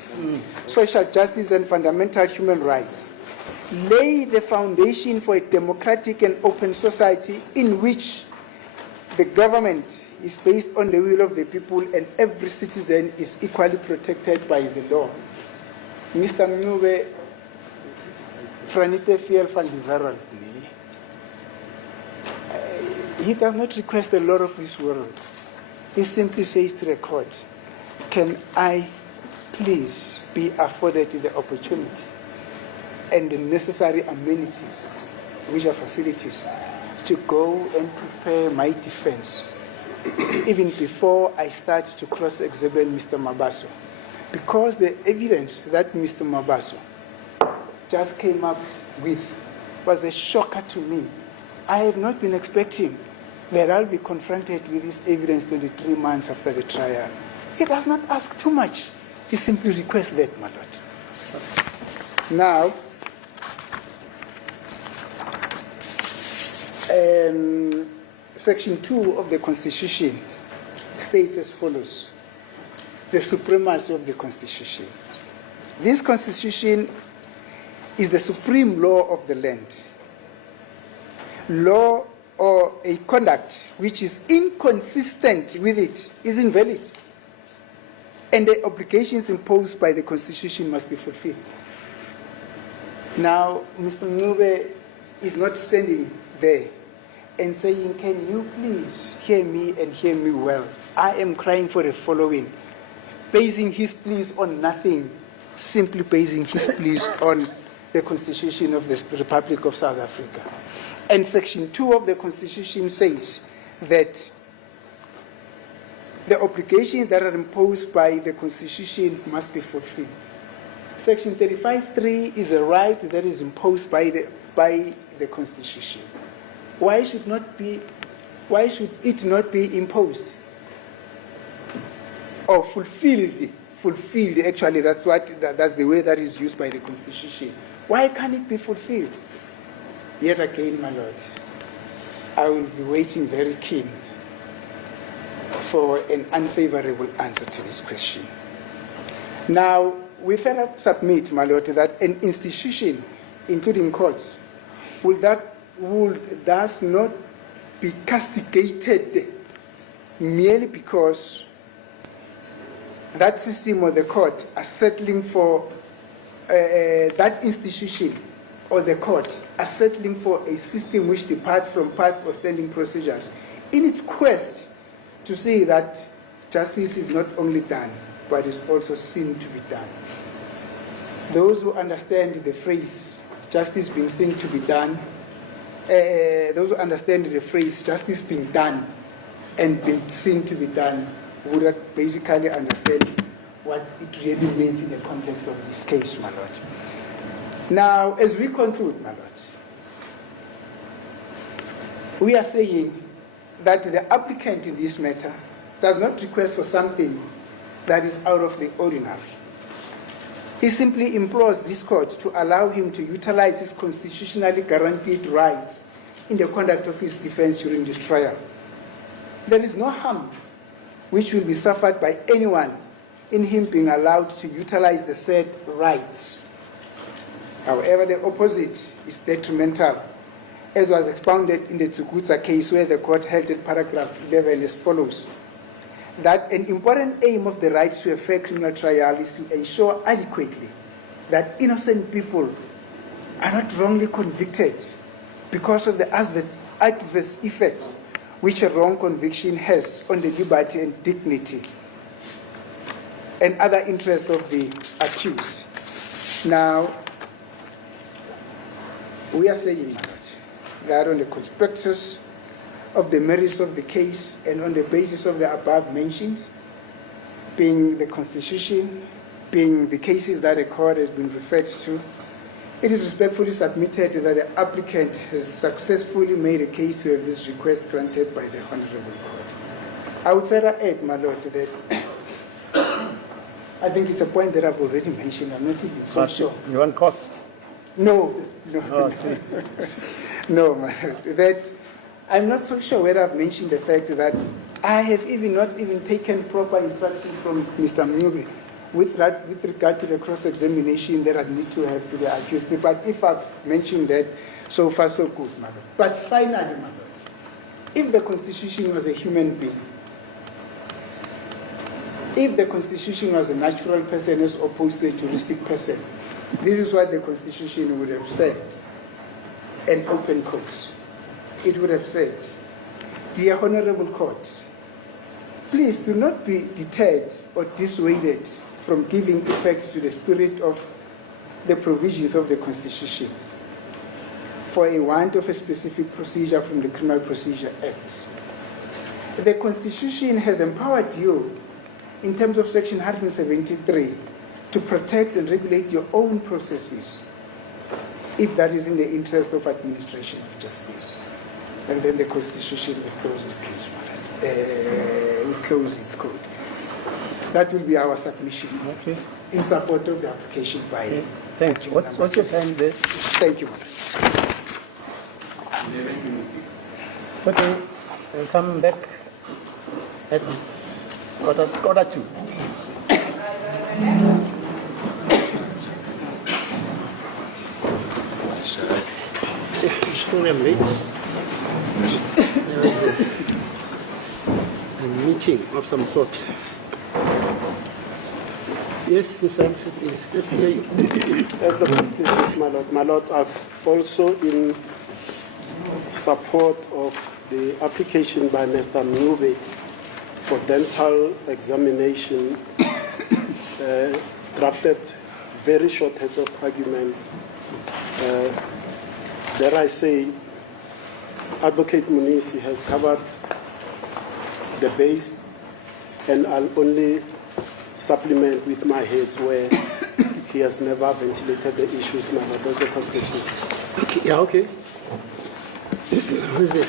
social justice, and fundamental human rights. Lay the foundation for a democratic and open society in which the government is based on the will of the people and every citizen is equally protected by the law. Mr. Mnube, Franite Fiel van die Wereld, he does not request the law of this world. He simply says to the court, can I please be afforded the opportunity and the necessary amenities, which are facilities, to go and prepare my defense, even before I start to cross-examine Mr. Mabaso. Because the evidence that Mr. Mabaso just came up with was a shocker to me. I have not been expecting that I'll be confronted with this evidence 23 months after the trial. He does not ask too much. He simply requests that, my lord. Now, Section 2 of the Constitution states as follows: the supremacy of the Constitution. This Constitution is the supreme law of the land. Law or a conduct which is inconsistent with it is invalid, and the obligations imposed by the Constitution must be fulfilled. Now, Mr. Mnube is not standing there and saying, can you please hear me and hear me well? I am crying for the following, basing his pleas on nothing, simply basing his pleas on the Constitution of the Republic of South Africa. And Section 2 of the Constitution says that the obligations that are imposed by the Constitution must be fulfilled. Section 35(3) is a right that is imposed by the Constitution. Why should it not be imposed or fulfilled? Fulfilled, actually, that's the way that is used by the Constitution. Why can't it be fulfilled? Yet again, my lord, I will be waiting very keen for an unfavorable answer to this question. Now, we further submit, my lord, that an institution, including courts, would thus not be castigated merely because that system or the court are settling for that institution or the court are settling for a system which departs from past or standing procedures in its quest to say that justice is not only done, but is also seen to be done. Those who understand the phrase justice being seen to be done, those who understand the phrase justice being done and being seen to be done would basically understand what it really means in the context of this case, my lord. Now, as we conclude, my lords, we are saying that the applicant in this matter does not request for something that is out of the ordinary. He simply implores this court to allow him to utilize his constitutionally guaranteed rights in the conduct of his defense during this trial. There is no harm which will be suffered by anyone in him being allowed to utilize the said rights. However, the opposite is detrimental, as was expounded in the Tsukutsa case, where the court held in paragraph 11 as follows: that an important aim of the rights to a fair criminal trial is to ensure adequately that innocent people are not wrongly convicted because of the adverse effects which a wrong conviction has on the liberty and dignity and other interests of the accused. Now, we are saying that on the conspectus of the merits of the case and on the basis of the above mentioned, being the Constitution, being the cases that the court has been referred to, it is respectfully submitted that the applicant has successfully made a case to have this request granted by the Honorable Court. I would further add, my Lord, that I think it's a point that I've already mentioned. I'm not even so sure. You want costs? No, Okay. no, my Lord. That I'm not so sure whether I've mentioned the fact that I have not even taken proper instruction from Mr. Mnyube with regard to the cross-examination that I need to have to the accused. But if I've mentioned that, so far so good, my Lord. But finally, my Lord, if the Constitution was a human being, if the Constitution was a natural person as opposed to a juristic person, this is what the Constitution would have said. An open court. It would have said, dear Honorable Court, please do not be deterred or dissuaded from giving effect to the spirit of the provisions of the Constitution for a want of a specific procedure from the Criminal Procedure Act. The Constitution has empowered you in terms of Section 173 to protect and regulate your own processes if that is in the interest of administration of justice. And then the Constitution will close its case for it. Will close its code. That will be our submission in support of the application by. Okay. Thanks. What's your time there? Thank you. 11:26. Okay. I'll come back at quarter two. Sorry, I'm late. There was a meeting of some sort. Yes, Mr. Secretary, let's hear you. As the purposes, my Lord, I've also in support of the application by Mr. Mnyube for dental examination, drafted very short heads of argument. Dare I say, Advocate Munisi has covered the base, and I'll only supplement with my heads where he has never ventilated the issues, my Lord. That's the purposes. Okay, yeah, okay. Who is it?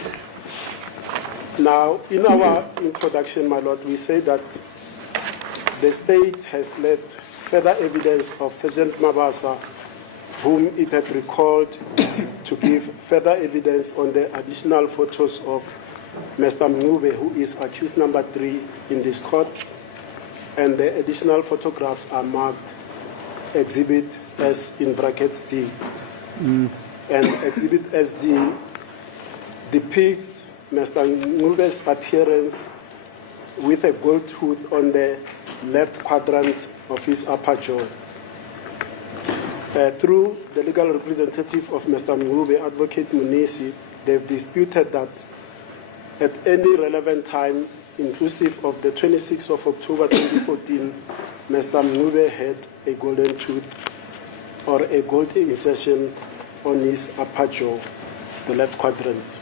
Now, in our introduction, my Lord, we say that the state has led further evidence of Sergeant Mabasa, whom it had recalled to give further evidence on the additional photos of Mr. Mnyube, who is accused number 3 in this court, and the additional photographs are marked Exhibit S in brackets D. And Exhibit SD depicts Mr. Mnyube's appearance with a gold tooth on the left quadrant of his upper jaw. Through the legal representative of Mr. Mnyube, Advocate Munisi, they've disputed that at any relevant time, inclusive of the 26th of October 2014, Mr. Mnyube had a golden tooth or a gold insertion on his upper jaw, the left quadrant.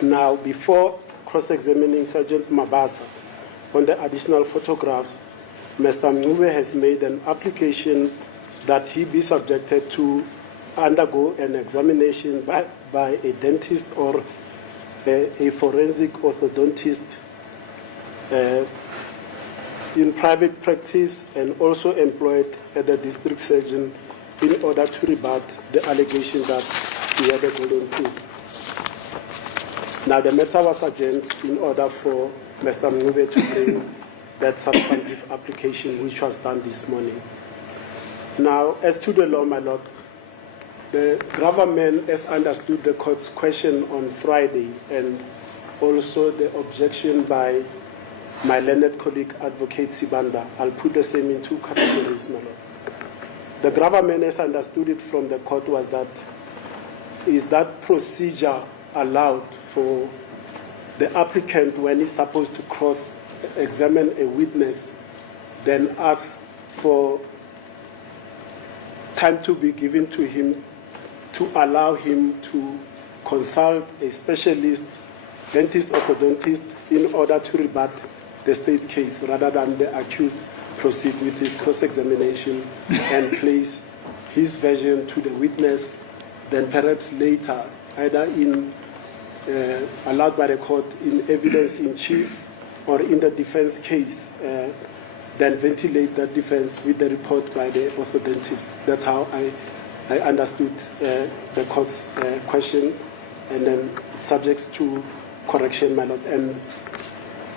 Now, before cross-examining Sergeant Mabasa on the additional photographs, Mr. Mnyube has made an application that he be subjected to undergo an examination by a dentist or a forensic orthodontist in private practice and also employed at the district surgeon in order to rebut the allegation that he had a golden tooth. Now, the matter was adjourned in order for Mr. Mnyube to bring that substantive application, which was done this morning. Now, as to the law, my Lord, the government has understood the court's question on Friday and also the objection by my learned colleague, Advocate Sibanda. I'll put the same in 2 categories, my Lord. The government has understood it from the court was that is that procedure allowed for the applicant, when he's supposed to cross-examine a witness, then asks for time to be given to him to allow him to consult a specialist, dentist, orthodontist, in order to rebut the state's case, rather than the accused proceed with his cross-examination and place his version to the witness, then perhaps later, either allowed by the court in evidence in chief or in the defense case, then ventilate that defense with the report by the orthodontist. That's how I understood the court's question, and then subject to correction, my lord. And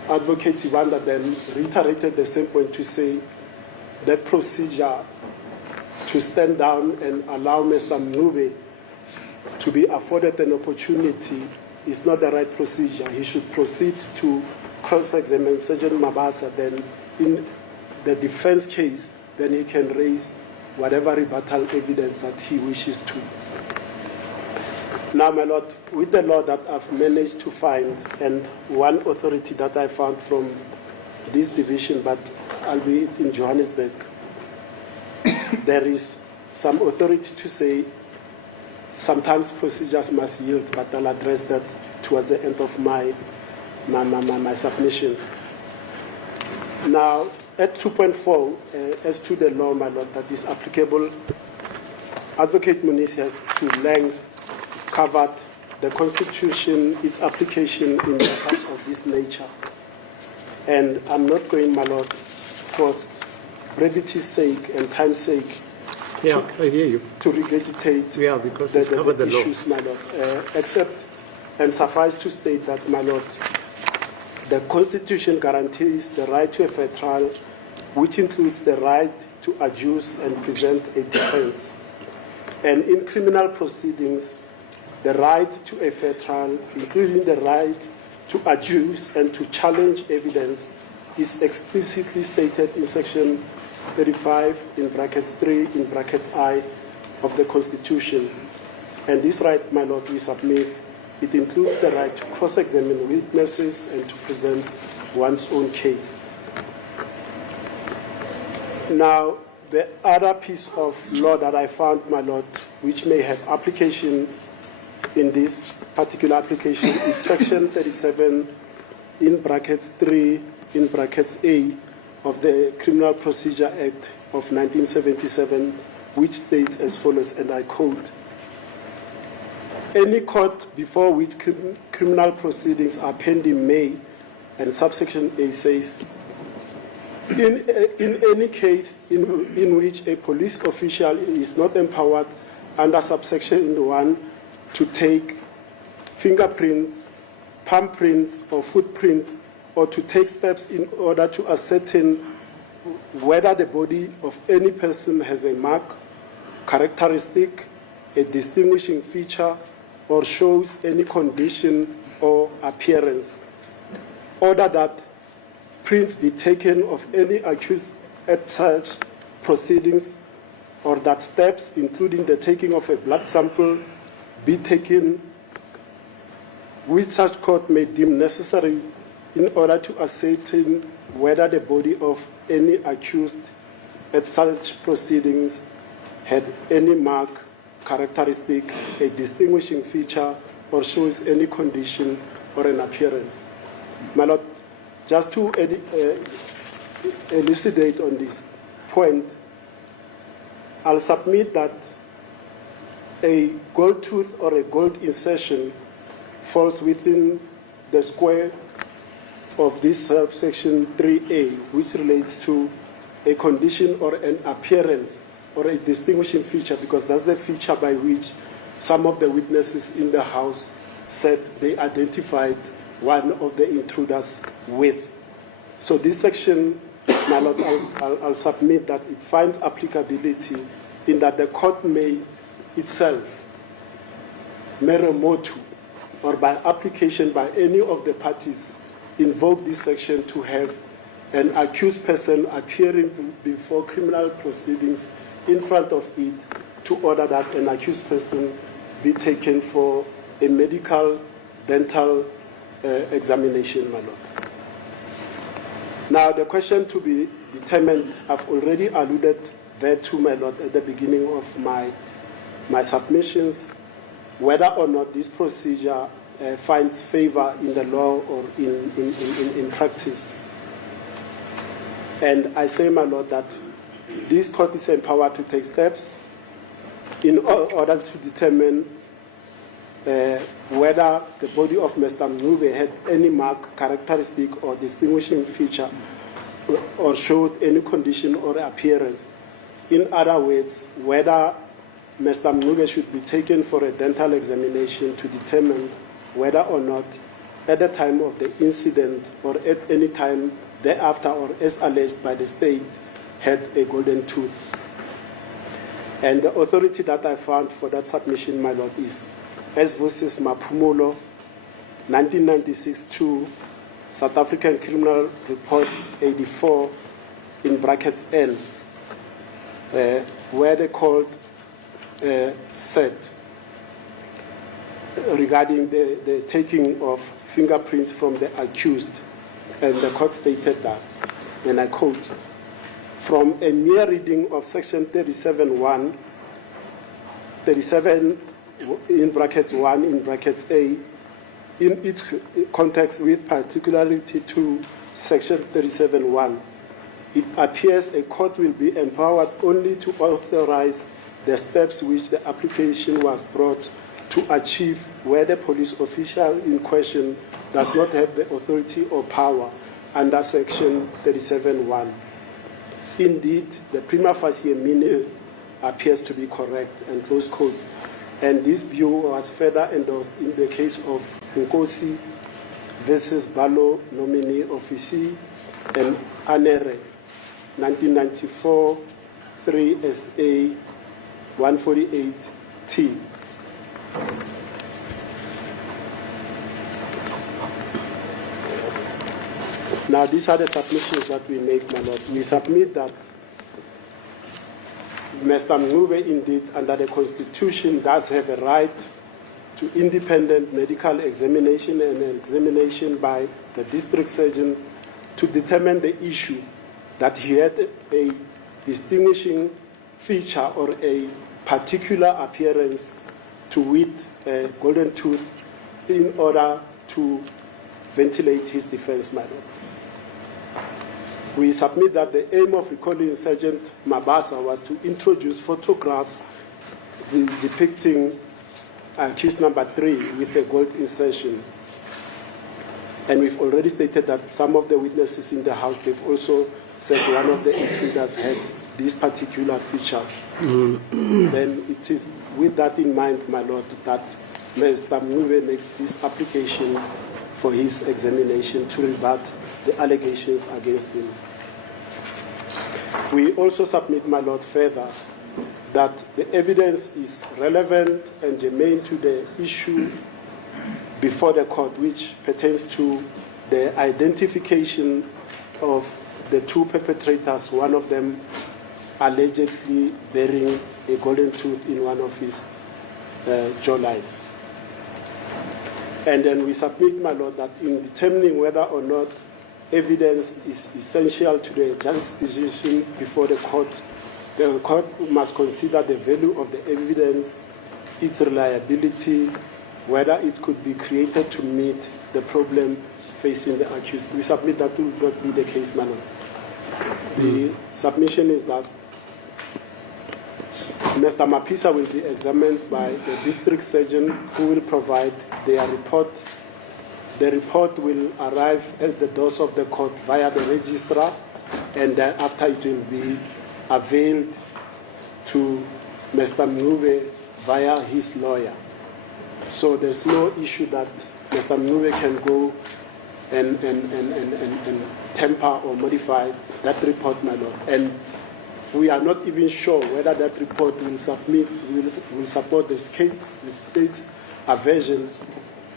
Advocate Ivanda then reiterated the same point to say that procedure to stand down and allow Mr. Mnube to be afforded an opportunity is not the right procedure. He should proceed to cross-examine Sergeant Mabasa. Then in the defense case, then he can raise whatever rebuttal evidence that he wishes to. Now, my lord, with the law that I've managed to find, and one authority that I found from this division, but albeit in Johannesburg, there is some authority to say sometimes procedures must yield, but I'll address that towards the end of my submissions. Now, at 2.4, as to the law, my lord, that is applicable, Advocate Munisi has to length covered the Constitution, its application in matters of this nature. And I'm not going, my lord, for brevity's sake and time's sake, Yeah, I hear you. to regurgitate Yeah, because it's covered the law. issues, my lord, except and suffice to state that, my lord, the Constitution guarantees the right to a fair trial, which includes the right to adduce and present a defense. And in criminal proceedings, the right to a fair trial, including the right to adduce and to challenge evidence, is explicitly stated in Section 35 in brackets 3 in brackets I of the Constitution. And this right, my lord, we submit, it includes the right to cross-examine witnesses and to present one's own case. Now, the other piece of law that I found, my lord, which may have application in this particular application is Section 37 in brackets 3 in brackets A of the Criminal Procedure Act of 1977, which states as follows, and I quote, "Any court before which criminal proceedings are pending may," and subsection A says, in any case in which a police official is not empowered under subsection 1 to take fingerprints, palm prints, or footprints, or to take steps in order to ascertain whether the body of any person has a mark, characteristic, a distinguishing feature, or shows any condition or appearance. Order that prints be taken of any accused at such proceedings, or that steps, including the taking of a blood sample, be taken which such court may deem necessary in order to ascertain whether the body of any accused at such proceedings had any mark, characteristic, a distinguishing feature, or shows any condition or an appearance. My lord, just to elucidate on this point, I'll submit that a gold tooth or a gold insertion falls within the square of this subsection 3A, which relates to a condition or an appearance or a distinguishing feature, because that's the feature by which some of the witnesses in the house said they identified one of the intruders with. So this section, my lord, I'll submit that it finds applicability in that the court may itself, mere motu, or by application by any of the parties, invoke this section to have an accused person appearing before criminal proceedings in front of it to order that an accused person be taken for a medical, dental, examination, my lord. Now, the question to be determined, I've already alluded thereto, my lord, at the beginning of my submissions, whether or not this procedure finds favor in the law or in practice. And I say, my lord, that this court is empowered to take steps in order to determine whether the body of Mr. Mncube had any mark, characteristic, or distinguishing feature, or showed any condition or appearance. In other words, whether Mr. Mncube should be taken for a dental examination to determine whether or not, at the time of the incident or at any time thereafter, or as alleged by the state, had a golden tooth. And the authority that I found for that submission, my lord, is S versus Maphumulo, 1996-2, South African Criminal Reports 84, in brackets N, where the court said regarding the taking of fingerprints from the accused, and the court stated that, and I quote, from a mere reading of section 37 in brackets 1 in brackets A, in its context with particularity to section 37(1), it appears a court will be empowered only to authorize the steps which the application was brought to achieve where the police official in question does not have the authority or power under section 37(1). Indeed, the prima facie meaning appears to be correct, and close quotes. And this view was further endorsed in the case of Nkosi versus Balo nominee officie and Anere, 1994, 3 SA 148T. Now, these are the submissions that we make, my lord. We submit that Mr. Mncube, indeed, under the Constitution, does have a right to independent medical examination and examination by the district surgeon to determine the issue that he had a distinguishing feature or a particular appearance, to wit, a golden tooth, in order to ventilate his defense, my lord. We submit that the aim of recalling Sergeant Mabasa was to introduce photographs depicting accused number 3 with a gold insertion. And we've already stated that some of the witnesses in the house, they've also said one of the intruders had these particular features. Then it is with that in mind, my lord, that Mr. Mncube makes this application for his examination to rebut the allegations against him. We also submit, my lord, further that the evidence is relevant and germane to the issue before the court, which pertains to the identification of the 2 perpetrators, one of them allegedly bearing a golden tooth in one of his jawlines. And then we submit, my lord, that in determining whether or not evidence is essential to the judge's decision before the court must consider the value of the evidence, its reliability, whether it could be created to meet the problem facing the accused. We submit that will not be the case, my lord. The submission is that Mr. Mapisa will be examined by the district surgeon, who will provide their report. The report will arrive at the doors of the court via the registrar, and thereafter it will be availed to Mr. Mncube via his lawyer. So there's no issue that Mr. Mncube can go and temper or modify that report, my lord. And we are not even sure whether that report will support the state's aversion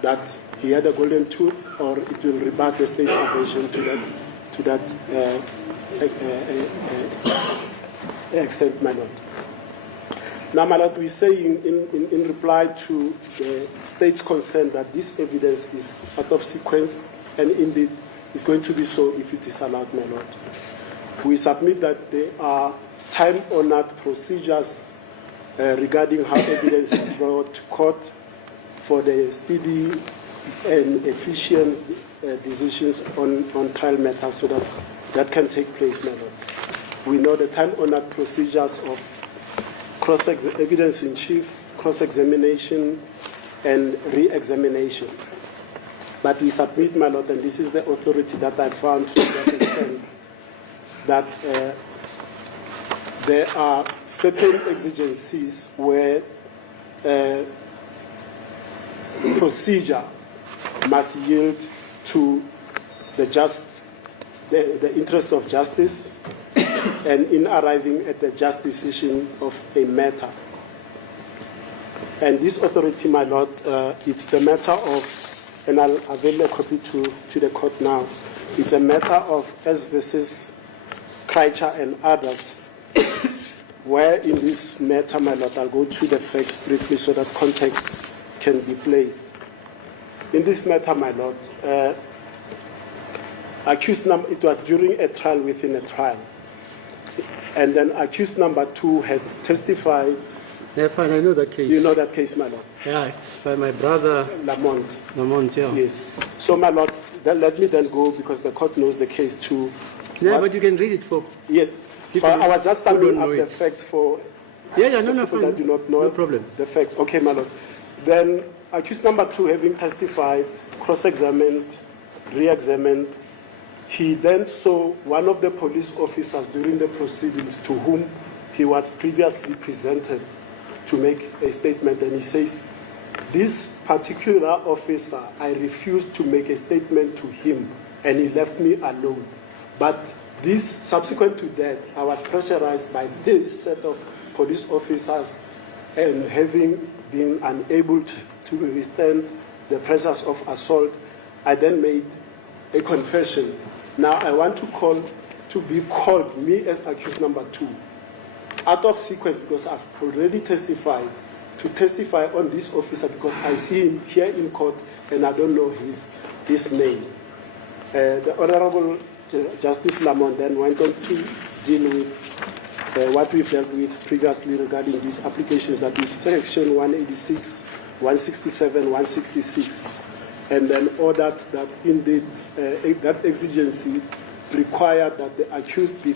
that he had a golden tooth, or it will rebut the state's aversion to that extent, my lord. Now, my Lord, we say in reply to the state's concern that this evidence is out of sequence, and indeed is going to be so if it is allowed, my Lord. We submit that there are time-honored procedures regarding how evidence is brought to court for the speedy and efficient decisions on trial matters so that can take place, my Lord. We know the time-honored procedures of evidence in chief, cross-examination, and re-examination. But we submit, my Lord, and this is the authority that I found to that extent, that there are certain exigencies where procedure must yield to the interest of justice and in arriving at the just decision of a matter. And this authority, my Lord, it's the matter of, and I'll avail a copy to the court now, it's a matter of S versus Kreitcher and others, where in this matter, my Lord, I'll go through the facts briefly so that context can be placed. In this matter, my Lord, accused number, it was during a trial within a trial. And then accused number 2 had testified. Yeah, fine, I know that case. You know that case, my Lord? Yeah, it's by my brother. Lamont, yeah. Yes. So, my Lord, let me then go because the court knows the case too. Yeah, but you can read it for... Yes. But I was just summing up the facts for no, people that do not know no problem. The facts. Okay, my Lord. Then accused number 2 having testified, cross-examined, re-examined, he then saw one of the police officers during the proceedings to whom he was previously presented to make a statement, and he says, this particular officer, I refused to make a statement to him, and he left me alone. But this, subsequent to that, I was pressurized by this set of police officers, and having been unable to withstand the pressures of assault, I then made a confession. Now I want to be called, me as accused number 2, out of sequence because I've already testified, to testify on this officer because I see him here in court and I don't know his name. The Honorable Justice Lamont then went on to deal with what we've dealt with previously regarding these applications, that is section 186, 167, 166. And then ordered that indeed that exigency required that the accused be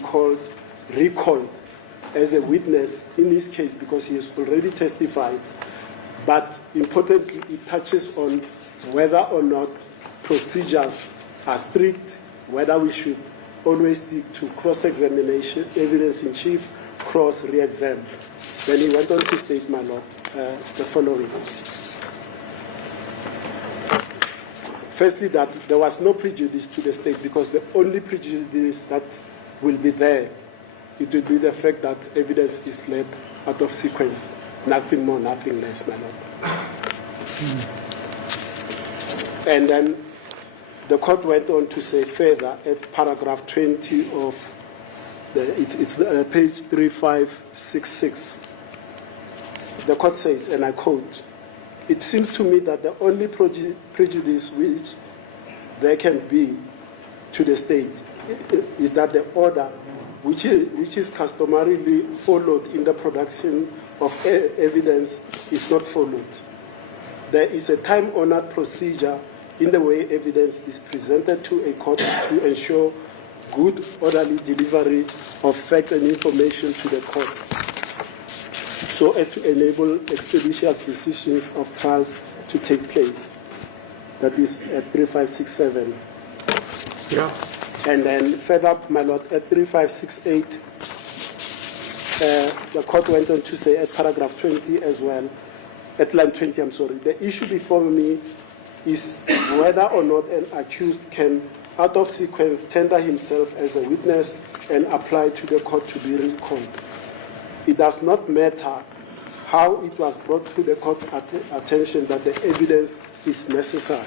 recalled as a witness in this case because he has already testified. But importantly, it touches on whether or not procedures are strict, whether we should always stick to cross-examination, evidence in chief, cross-re-exam. Then he went on to state, my Lord, the following. Firstly, that there was no prejudice to the state because the only prejudice that will be there, it will be the fact that evidence is led out of sequence. Nothing more, nothing less, my Lord. And then the court went on to say further at paragraph 20 of it's page 3566. The court says, and I quote, it seems to me that the only prejudice which there can be to the state is that the order which is customarily followed in the production of evidence is not followed. There is a time-honored procedure in the way evidence is presented to a court to ensure good, orderly delivery of facts and information to the court, so as to enable expeditious decisions of trials to take place. That is at 3567. Yeah. And then further up, my Lord, at 3568, the court went on to say at paragraph 20 as well, at line 20, I'm sorry, the issue before me is whether or not an accused can, out of sequence, tender himself as a witness and apply to the court to be recalled. It does not matter how it was brought to the court's attention that the evidence is necessary.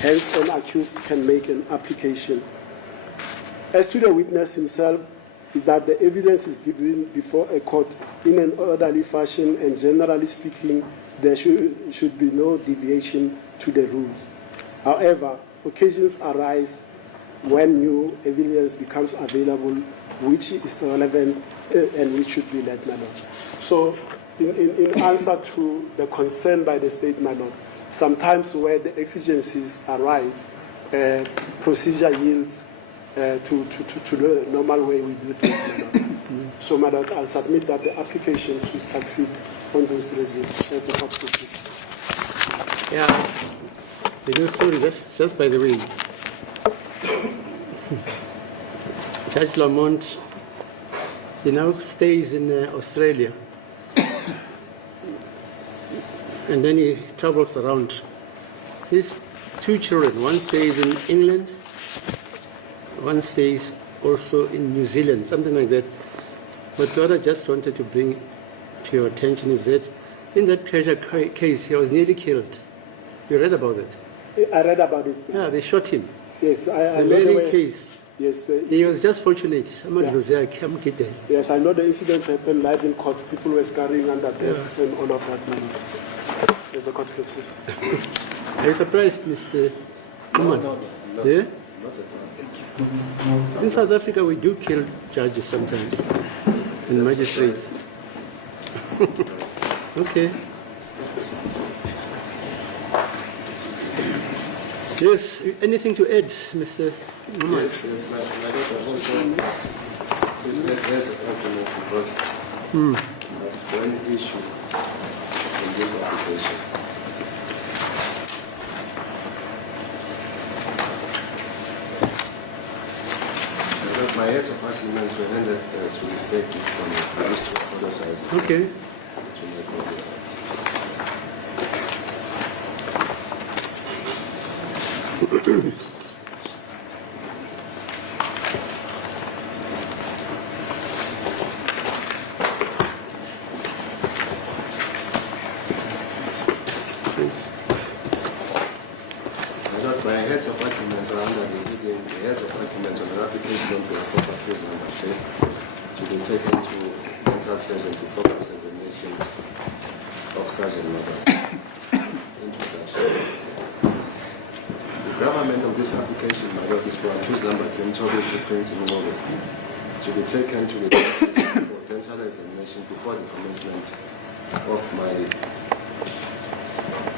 Hence, an accused can make an application. As to the witness himself, is that the evidence is given before a court in an orderly fashion, and generally speaking, there should be no deviation to the rules. However, occasions arise when new evidence becomes available, which is relevant and which should be let, my lord. So, in answer to the concern by the state, my lord, sometimes where the exigencies arise, procedure yields to the normal way we do this, my lord. So, my lord, I'll submit that the applications should succeed on those results at the court process. Yeah. You know, sorry, just by the way, Judge Lamont, he now stays in Australia. And then he travels around. His two children, one stays in England, one stays also in New Zealand, something like that. But what I just wanted to bring to your attention is that in that treasure case, he was nearly killed. You read about it? I read about it. Yeah, they shot him. Yes, I The know the very way. case. Yes, He was just fortunate. Yeah. Yes, I know the incident happened live in court. People were scurrying under desks and all of that. As the court proceeds. Are you surprised, Mr. Uman? Yeah? In South Africa, we do kill judges sometimes and magistrates. Okay. Yes, anything to add, Mr. Uman? Yes, my daughter also has an argument because of one issue in this application. My head of arguments were handed to the state this morning. I wish to apologize. Okay. To my colleagues. My heads of arguments are under the heading, the heads of arguments on an application on behalf of accused number 3 to be taken to mental surgeon before cross-examination of Sergeant Magas. Introduction. The government of this application, my lord, is for accused number 3, Mtobisi Prince in Norway, to be taken to the process for dental examination before the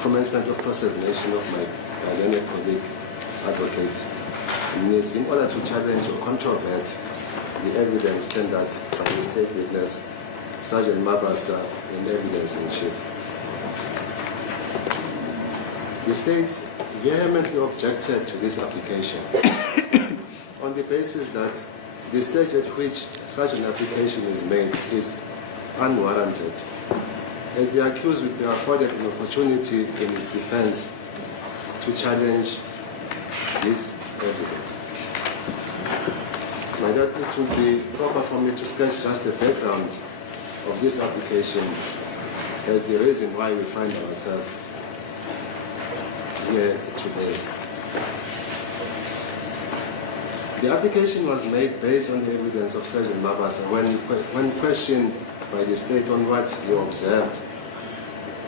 commencement of cross-examination of my academic colleague, advocate, in order to challenge or controvert the evidence tendered by the state witness, Sergeant Mabasa, in evidence in chief. The state vehemently objected to this application on the basis that the stage at which such an application is made is unwarranted, as the accused would be afforded an opportunity in his defense to challenge this evidence. My daughter, it would be proper for me to sketch just the background of this application as the reason why we find ourselves here today. The application was made based on the evidence of Sergeant Mabasa when questioned by the state on what he observed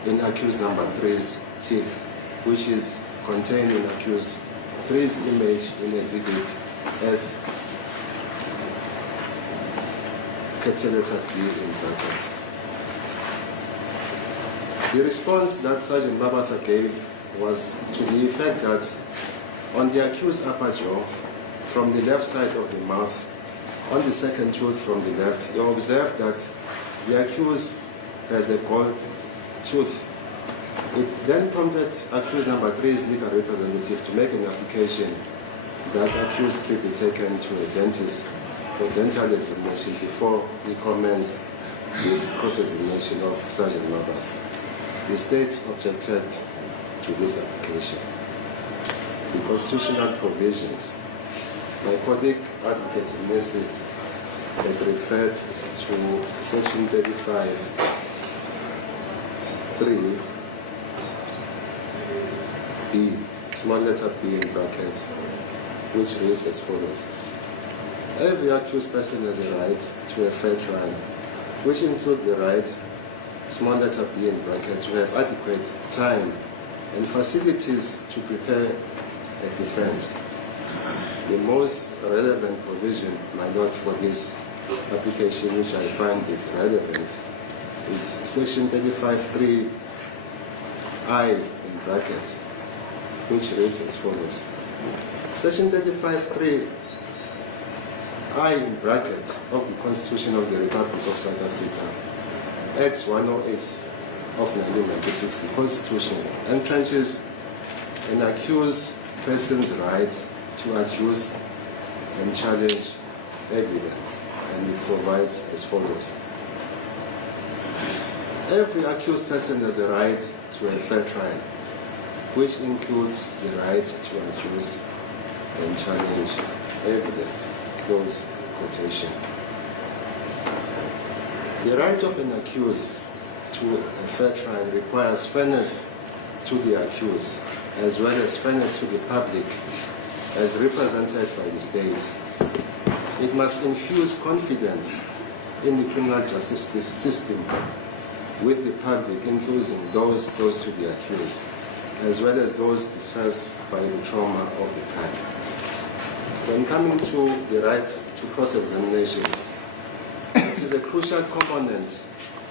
in accused number 3's teeth, which is contained in accused 3's image in exhibit S, capital letter D in brackets. The response that Sergeant Mabasa gave was to the effect that on the accused upper jaw, from the left side of the mouth, on the second tooth from the left, he observed that the accused has a gold tooth. It then prompted accused number 3's legal representative to make an application that accused 3 be taken to a dentist for dental examination before he commenced with cross-examination of Sergeant Mabasa. The state objected to this application. The constitutional provisions, my colleague Advocate Messi had referred to Section 35(3) B, small letter b in bracket, which reads as follows. Every accused person has a right to a fair trial, which includes the right, small letter B in bracket, to have adequate time and facilities to prepare a defense. The most relevant provision, my lord, for this application, which I find it relevant, is section 35(3)(I) in bracket, which reads as follows. Section 35(3)(I) in bracket of the Constitution of the Republic of South Africa, Act 108 of 1996, the Constitution, entrenches an accused person's rights to adduce and challenge evidence, and it provides as follows. Every accused person has a right to a fair trial, which includes the right to adduce and challenge evidence. Close quotation. The right of an accused to a fair trial requires fairness to the accused, as well as fairness to the public, as represented by the state. It must infuse confidence in the criminal justice system with the public, including those close to the accused, as well as those distressed by the trauma of the crime. When coming to the right to cross-examination, it is a crucial component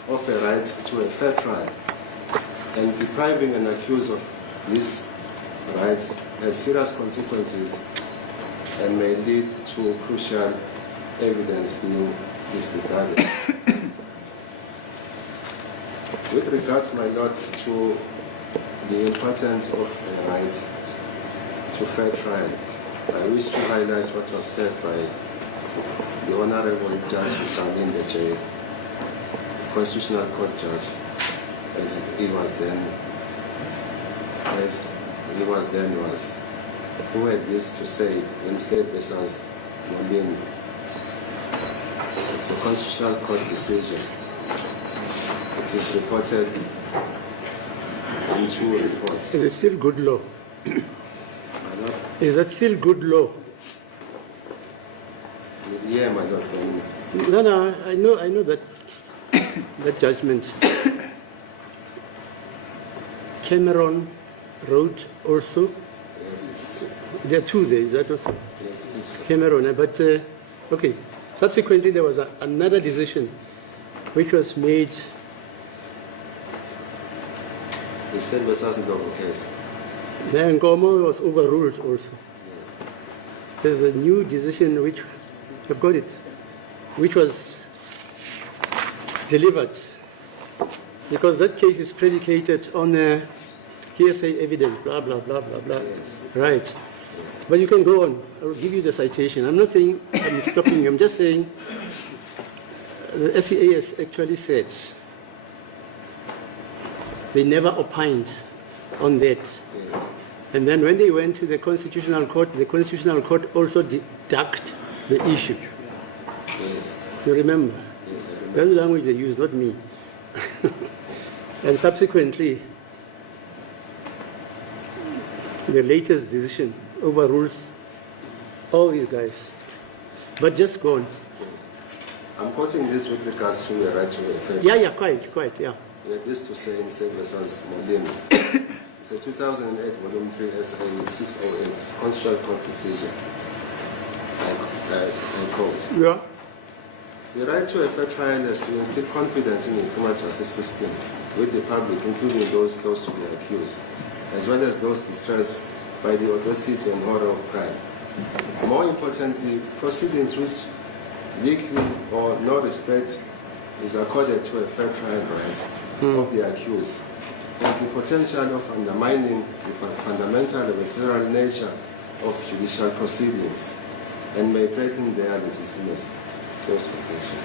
of a right to a fair trial, and depriving an accused of this right has serious consequences and may lead to crucial evidence being disregarded. With regards, my lord, to the importance of a right to fair trial, I wish to highlight what was said by the Honorable Judge Kamin Jade, Constitutional Court Judge, as he was then, who had this to say in State versus Molin. It's a Constitutional Court decision. It is reported in 2 reports. Is it still good law? Is that still good law? Yeah, my lord. No, I know that that judgment. Cameron wrote also. Yes, There are 2 there, is that also? yes, it is. Cameron, but okay. Subsequently, there was another decision which was made. The State versus Ndlovu case. The Nkomo was overruled also. Yes. There's a new decision which, I've got it, which was delivered, because that case is predicated on hearsay evidence, blah, blah, blah, blah, blah. Yes. Right. Yes. But you can go on. I'll give you the citation. I'm not saying I'm stopping you. I'm just saying the SCAS actually said they never opined on that. Yes. And then when they went to the Constitutional Court also deducted the issue. Yes. You remember? Yes, I remember. That's the language they used, not me. And subsequently, the latest decision overrules all these guys. But just go on. Yes. I'm quoting this with regards to the right to a fair Yeah, quite, yeah. Yeah, this to say in State versus Molin. It's a 2008 Volume 3 SA 608 Constitutional Court decision. I quote. Yeah. The right to a fair trial is to instill confidence in the criminal justice system with the public, including those close to the accused, as well as those distressed by the audacity and horror of crime. More importantly, proceedings which legally or no respect is accorded to a fair trial rights of the accused have the potential of undermining the fundamental and visceral nature of judicial proceedings and may threaten their legitimacy. Close quotation.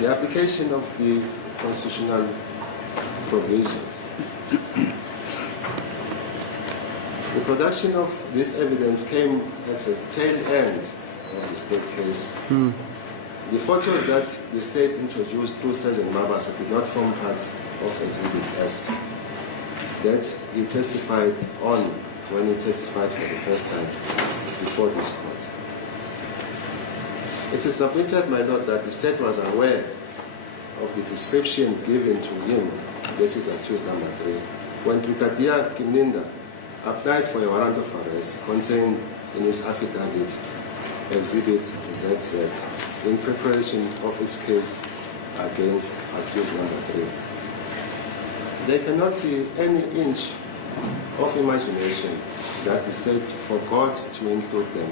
The application of the constitutional provisions. The production of this evidence came at a tail end of the state case. The photos that the state introduced through Sergeant Mabasa did not form part of Exhibit S that he testified on when he testified for the first time before this court. It is submitted, my Lord, that the state was aware of the description given to him, that is accused number 3, when Brigadier Kininda applied for a warrant of arrest contained in his affidavit, Exhibit ZZ, in preparation of its case against accused number 3. There cannot be any inch of imagination that the state forgot to include them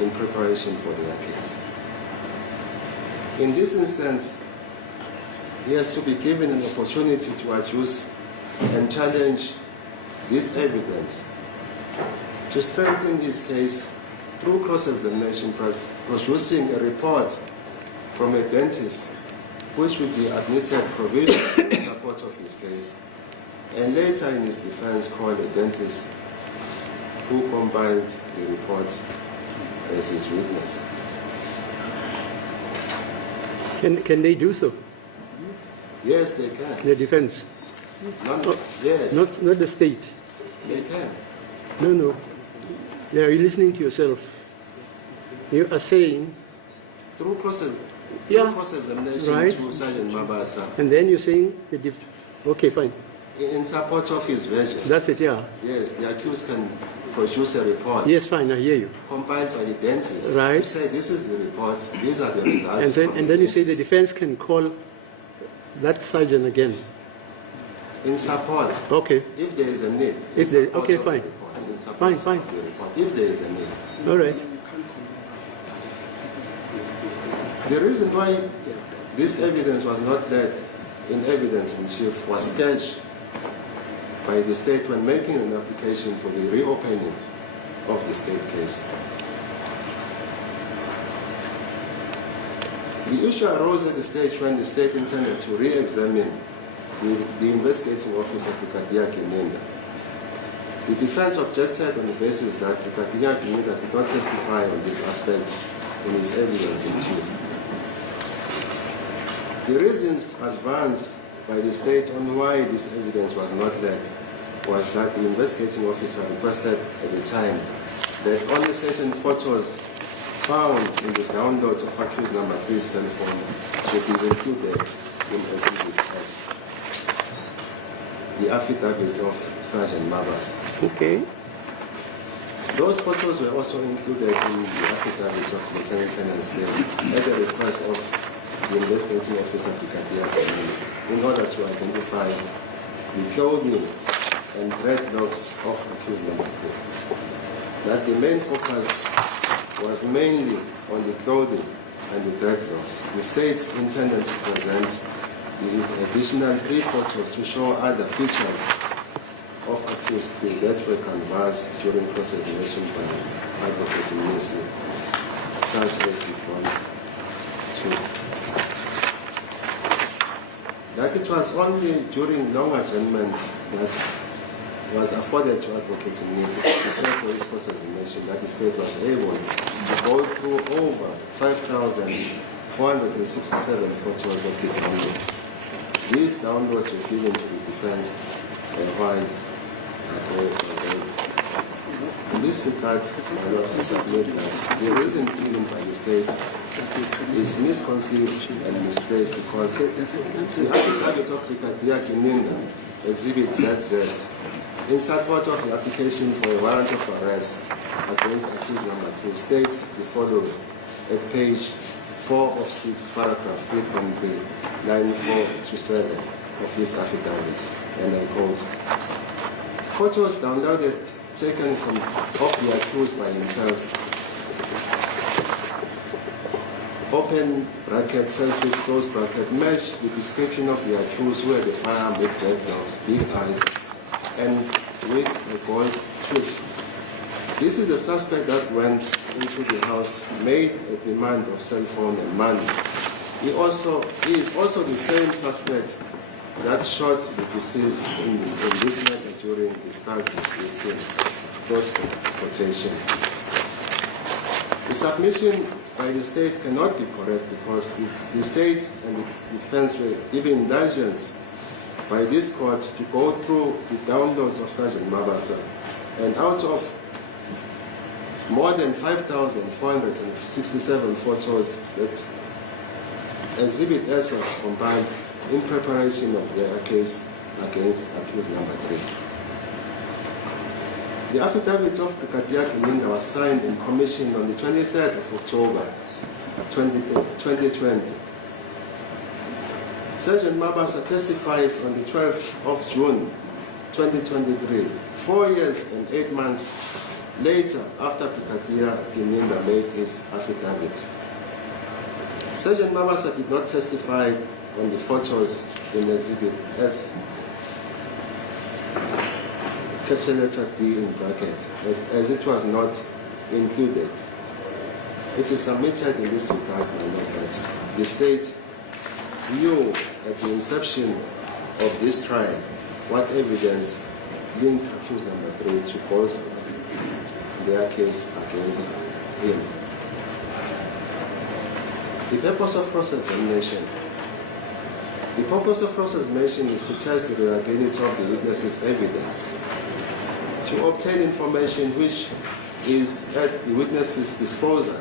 in preparation for their case. In this instance, he has to be given an opportunity to adduce and challenge this evidence to strengthen his case through cross-examination, producing a report from a dentist which will be admitted provisionally in support of his case, and later in his defense called a dentist who combined the report as his witness. Can they do so? Yes, they can. The defense? Yes, Not the state? they can. No. Yeah, you're listening to yourself. You are saying... Through Yeah. cross-examination Right. to Sergeant Mabasa, And then you're saying... Okay, fine. in support of his version. That's it, yeah. Yes, the accused can produce a report Yes, fine, I hear you. compiled by the dentist. Right. You say this is the report, these are the results. And then you say the defense can call that sergeant again. In support, Okay, if there is a need. If in there- support okay, of the fine. report, in support Fine, of fine. the report, if there is a need. all right. The reason why this evidence was not led in evidence in chief was sketched by the state when making an application for the reopening of the state case. The issue arose at the stage when the state intended to re-examine the investigating officer, Brigadier Kininda. The defense objected on the basis that Brigadier Kininda did not testify on this aspect in his evidence in chief. The reasons advanced by the state on why this evidence was not led was that the investigating officer requested at the time that only certain photos found in the downloads of accused number 3's cell phone should be included in Exhibit S, the affidavit of Sergeant Mabas. Okay. Those photos were also included in the affidavit of Lieutenant Colonel Slade at the request of the investigating officer, Brigadier Kininda, in order to identify the clothing and dreadlocks of accused number 3. That the main focus was mainly on the clothing and the dreadlocks. The state intended to present the additional 3 photos to show other features of accused 3 that were canvassed during cross-examination by Advocate Nisi, such as the front tooth. That it was only during long adjournment that was afforded to Advocate Nisi to prepare for his cross-examination that the state was able to go through over 5,467 photos of the downloads. These downloads were given to the defense while ago. In this regard, my Lord, I submit that the reason given by the state is misconceived and misplaced because the affidavit of Brigadier Kininda, Exhibit ZZ, in support of the application for a warrant of arrest against accused number 3, states the following at page 4 of 6, paragraph 3.3, line 4 to 7 of his affidavit, and I quote, "Photos downloaded taken of the accused by himself, open bracket, selfies, close bracket, match the description of the accused who had the firearm with red dogs, big eyes, and with a gold tooth. This is the suspect that went into the house, made a demand of cell phone and money. He is also the same suspect that shot the deceased in this matter during the struggle with him." Close quotation. The submission by the state cannot be correct because the state and the defense were given indulgence by this court to go through the downloads of Sergeant Mabasa And out of more than 5,467 photos that Exhibit S was compiled in preparation of their case against accused number 3. The affidavit of Brigadier Kiminga was signed and commissioned on the 23rd of October 2020. Sergeant Mabasa testified on the 12th of June 2023, 4 years and 8 months later after Brigadier Kiminga made his affidavit. Sergeant Mabasa did not testify on the photos in Exhibit S, capital letter D in bracket, as it was not included. It is submitted in this regard, my lord, that the state knew at the inception of this trial what evidence linked accused number 3 to bolster their case against him. The purpose of cross-examination. The purpose of cross-examination is to test the reliability of the witness's evidence, to obtain information which is at the witness's disposal,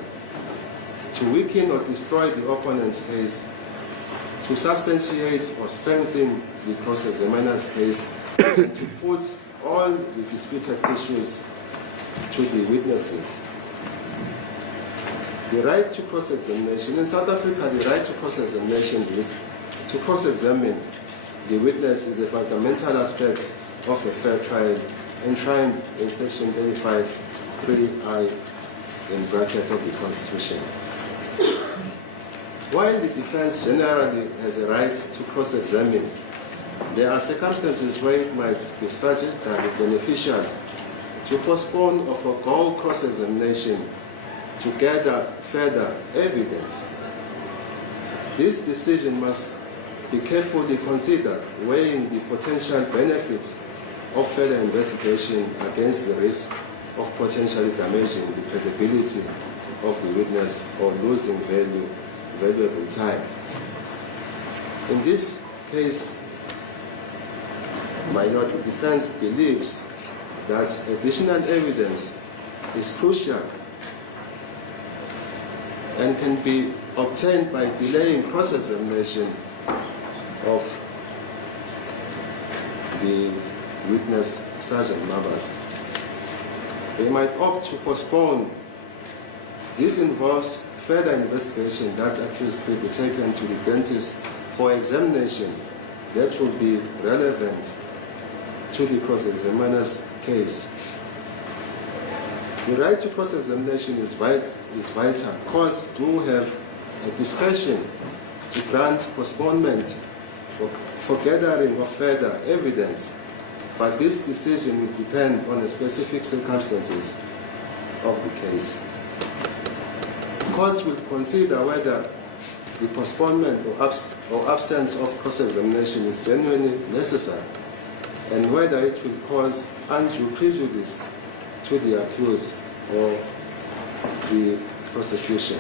to weaken or destroy the opponent's case, to substantiate or strengthen the cross-examiner's case, and to put all the disputed issues to the witnesses. The right to cross-examination. In South Africa, the right to cross-examination, to cross-examine the witness, is a fundamental aspect of a fair trial enshrined in Section 85(3)(I) in bracket of the Constitution. While the defense generally has a right to cross-examine, there are circumstances where it might be strategically beneficial to postpone or forego cross-examination to gather further evidence. This decision must be carefully considered, weighing the potential benefits of further investigation against the risk of potentially damaging the credibility of the witness or losing valuable time. In this case, my lord, the defense believes that additional evidence is crucial and can be obtained by delaying cross-examination of the witness, Sergeant Mabasa. They might opt to postpone. This involves further investigation that accused will be taken to the dentist for examination that will be relevant to the cross-examiner's case. The right to cross-examination is vital. Courts do have a discretion to grant postponement for gathering of further evidence, but this decision will depend on the specific circumstances of the case. Courts will consider whether the postponement or absence of cross-examination is genuinely necessary and whether it will cause undue prejudice to the accused or the prosecution.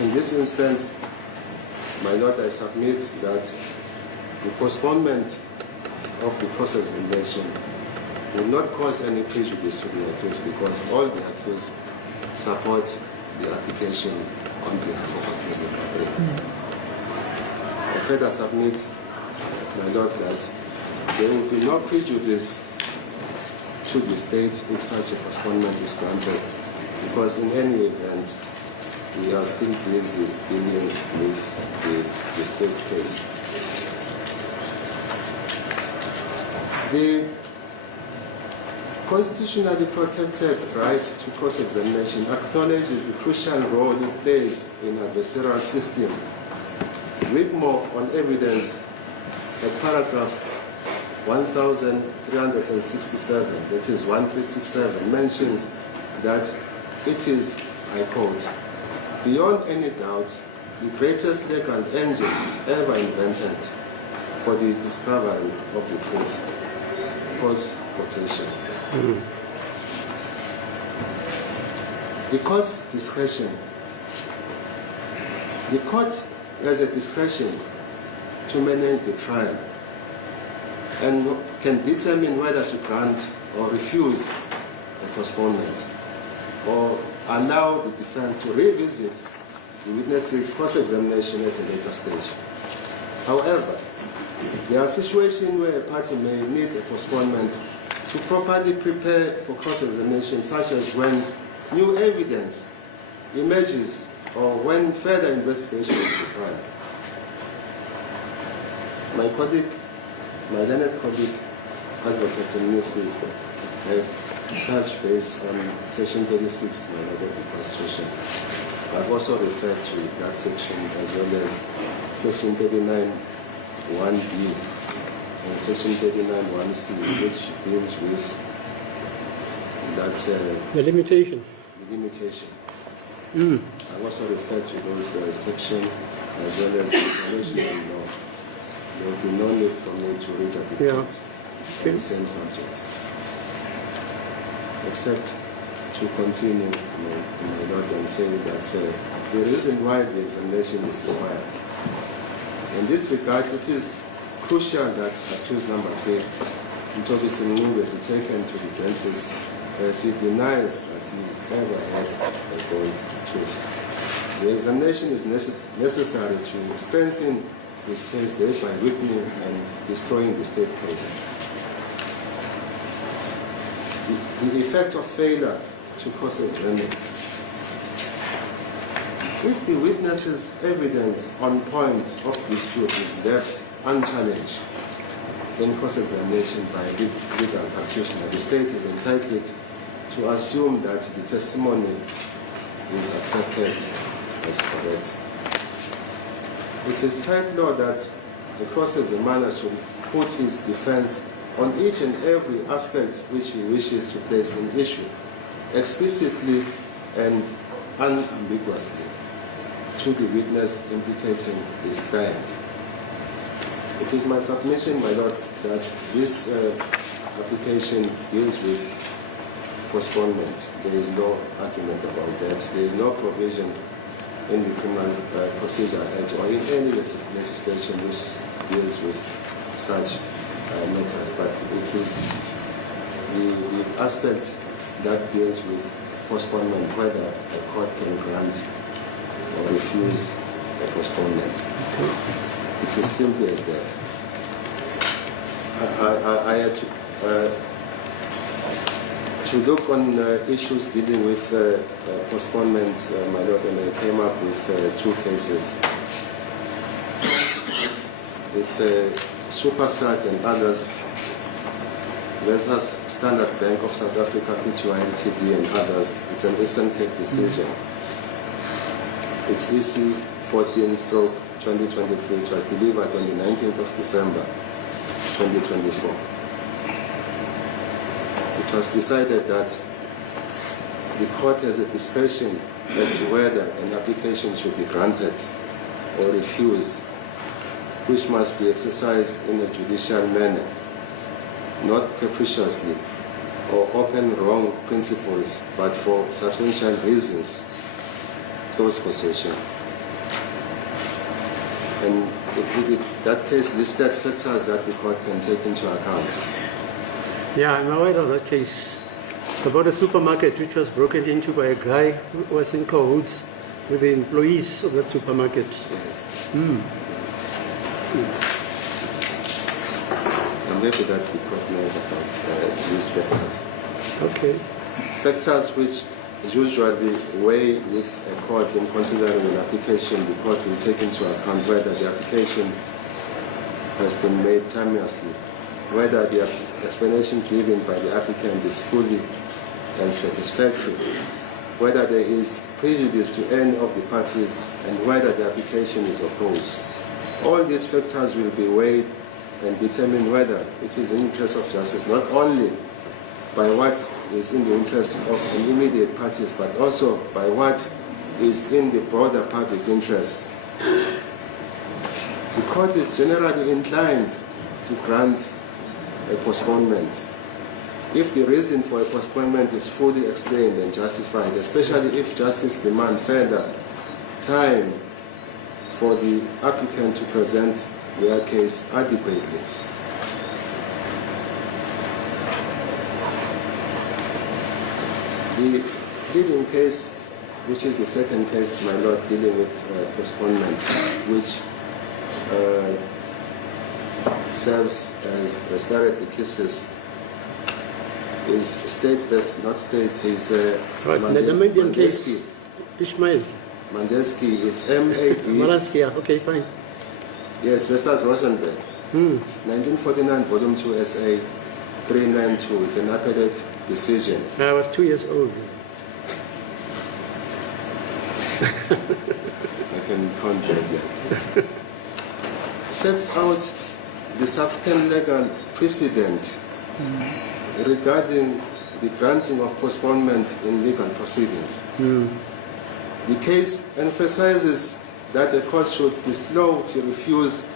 In this instance, my lord, I submit that the postponement of the cross-examination will not cause any prejudice to the accused because all the accused support the application on behalf of accused number 3. I further submit, my lord, that there will be no prejudice to the state if such a postponement is granted, because in any event, we are still busy dealing with the state case. The constitutionally protected right to cross-examination acknowledges the crucial role it plays in adversarial system. Read more on evidence at paragraph 1367, that is 1367, mentions that it is, I quote, beyond any doubt, the greatest legal engine ever invented for the discovery of the truth. Cause quotation. The court's discretion. The court has a discretion to manage the trial and can determine whether to grant or refuse a postponement, or allow the defense to revisit the witness's cross-examination at a later stage. However, there are situations where a party may need a postponement to properly prepare for cross-examination, such as when new evidence emerges or when further investigation is required. My learned colleague, Advocate Nisi, touched base on Section 36 of the Constitution. I've also referred to that section as well as Section 39 1B and Section 39 1C, which deals with that The limitation. the limitation. I've also referred to those sections as well as the international law. There will be no need for me to read at the on the same subject, except to continue my Lord and say that the reason why the examination is required. In this regard, it is crucial that accused number 3, Mtobi Siningu, be taken to the dentist as he denies that he ever had a gold tooth. The examination is necessary to strengthen his case, thereby weakening and destroying the state case. The effect of failure to cross-examine. If the witness's evidence on point of dispute is left unchallenged in cross-examination by a legal practitioner, the state is entitled to assume that the testimony is accepted as correct. It is state law that the cross-examiner should put his defense on each and every aspect which he wishes to place in issue, explicitly and unambiguously, to the witness implicating his client. It is my submission, my Lord, that this application deals with postponement. There is no argument about that. There is no provision in the Criminal Procedure Act or in any legislation which deals with such matters, but it is the aspect that deals with postponement, whether a court can grant or refuse a postponement. It's as simple as that. I had to look on issues dealing with postponement, my Lord, and I came up with 2 cases. It's Supersat and others versus Standard Bank of South Africa, PTY Ltd, and others. It's an Eastern Cape decision. It's EC 14/2023. It was delivered on the 19th of December 2024. It was decided that the court has a discretion as to whether an application should be granted or refused, which must be exercised in a judicial manner, not capriciously or open wrong principles, but for substantial reasons. Those quotations. And that case listed factors that the court can take into account. Yeah, I'm aware of that case. About a supermarket which was broken into by a guy who was in cahoots with the employees of that supermarket. Yes. I'm happy that the court knows about these factors. Okay. Factors which usually weigh with a court in considering an application. The court will take into account whether the application has been made timeously, whether the explanation given by the applicant is fully and satisfactory, whether there is prejudice to any of the parties, and whether the application is opposed. All these factors will be weighed and determine whether it is in the interest of justice, not only by what is in the interest of immediate parties, but also by what is in the broader public interest. The court is generally inclined to grant a postponement if the reason for a postponement is fully explained and justified, especially if justice demands further time for the applicant to present their case adequately. The leading case, which is the second case, my lord, dealing with postponement, which serves as a stare decisis, is state versus not state, is Right, the Namibian case, Ishmael. Mandelsky, it's M-A-D. Malansky, yeah, okay, fine. Yes, versus Rosenberg. 1949, volume 2, SA 392. It's an appellate decision. I was 2 years old. I can count that. Sets out the subsequent legal precedent regarding the granting of postponement in legal proceedings. The case emphasizes that a court should be slow to refuse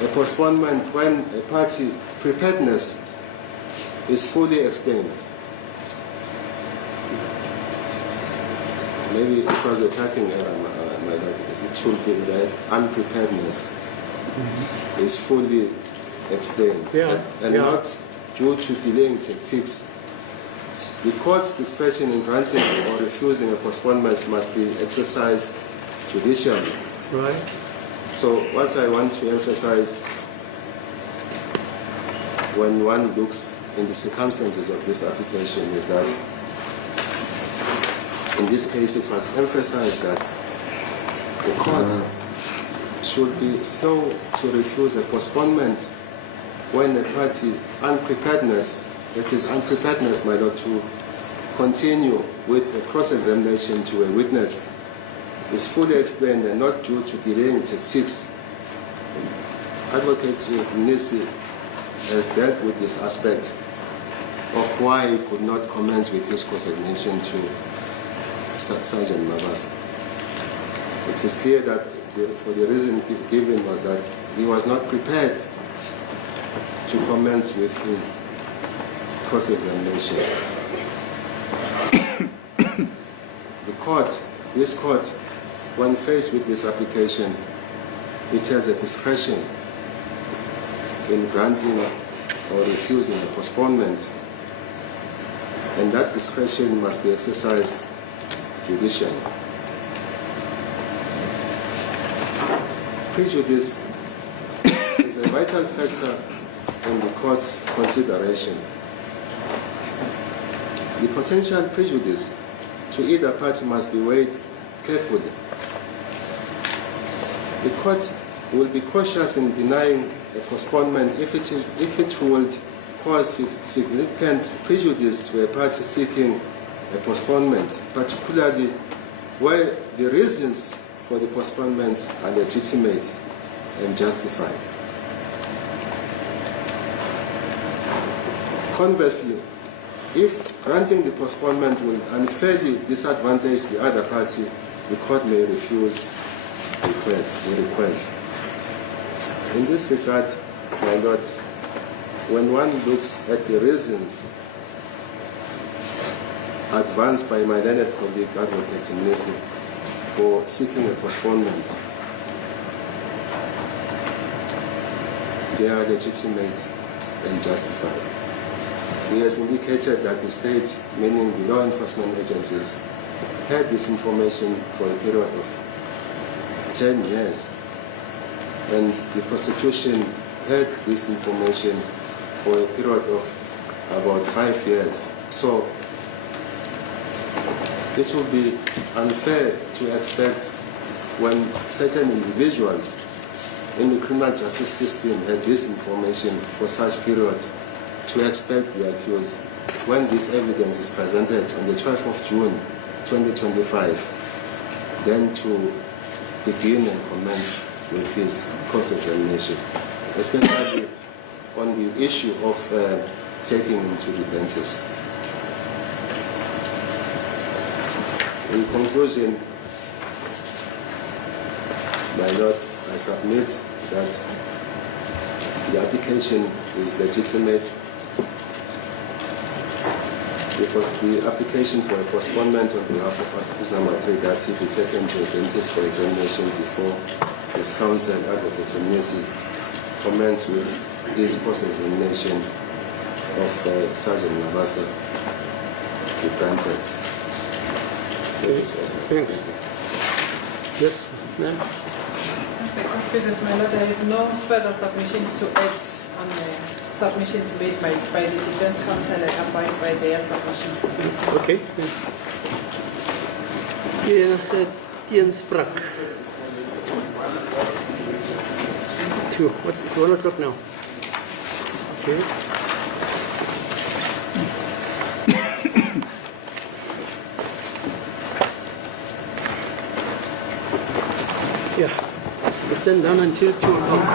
a postponement when a party preparedness is fully explained. Maybe it was a typing error, my lord. It should be read, unpreparedness is fully explained, and not due to delaying tactics. The court's discretion in granting or refusing a postponement must be exercised judicially. Right. So what I want to emphasize when one looks in the circumstances of this application is that in this case it was emphasized that the court should be slow to refuse a postponement when a party unpreparedness, that is unpreparedness, my lord, to continue with a cross-examination to a witness is fully explained and not due to delaying tactics. Advocate Nisi has dealt with this aspect of why he could not commence with his cross-examination to Sergeant Mabasa. It is clear that for the reason given was that he was not prepared to commence with his cross-examination. This court, when faced with this application, it has a discretion in granting or refusing a postponement, and that discretion must be exercised judicially. Prejudice is a vital factor in the court's consideration. The potential prejudice to either party must be weighed carefully. The court will be cautious in denying a postponement if it would cause significant prejudice to a party seeking a postponement, particularly where the reasons for the postponement are legitimate and justified. Conversely, if granting the postponement will unfairly disadvantage the other party, the court may refuse the request. In this regard, my lord, when one looks at the reasons advanced by my learned colleague, Advocate Nisi, for seeking a postponement, they are legitimate and justified. He has indicated that the state, meaning the law enforcement agencies, had this information for a period of 10 years, and the prosecution had this information for a period of about 5 years. So it would be unfair to expect when certain individuals in the criminal justice system had this information for such period to expect the accused, when this evidence is presented on the 12th of June 2025, then to begin and commence with his cross-examination, especially on the issue of taking him to the dentist. In conclusion, my lord, I submit that the application is legitimate. The application for a postponement on behalf of Akuza Matri that he be taken to a dentist for examination before his counsel, Advocate Nisi, commence with his cross-examination of Sergeant Mabasa be granted. Thanks. Yes, ma'am? Business, my lord, I have no further submissions to add on the submissions made by the defense counsel. I abide by their submissions. Okay. Enige teenspraak? 2. It's 1 o'clock now. Okay. Yeah. We stand down until 2 o'clock.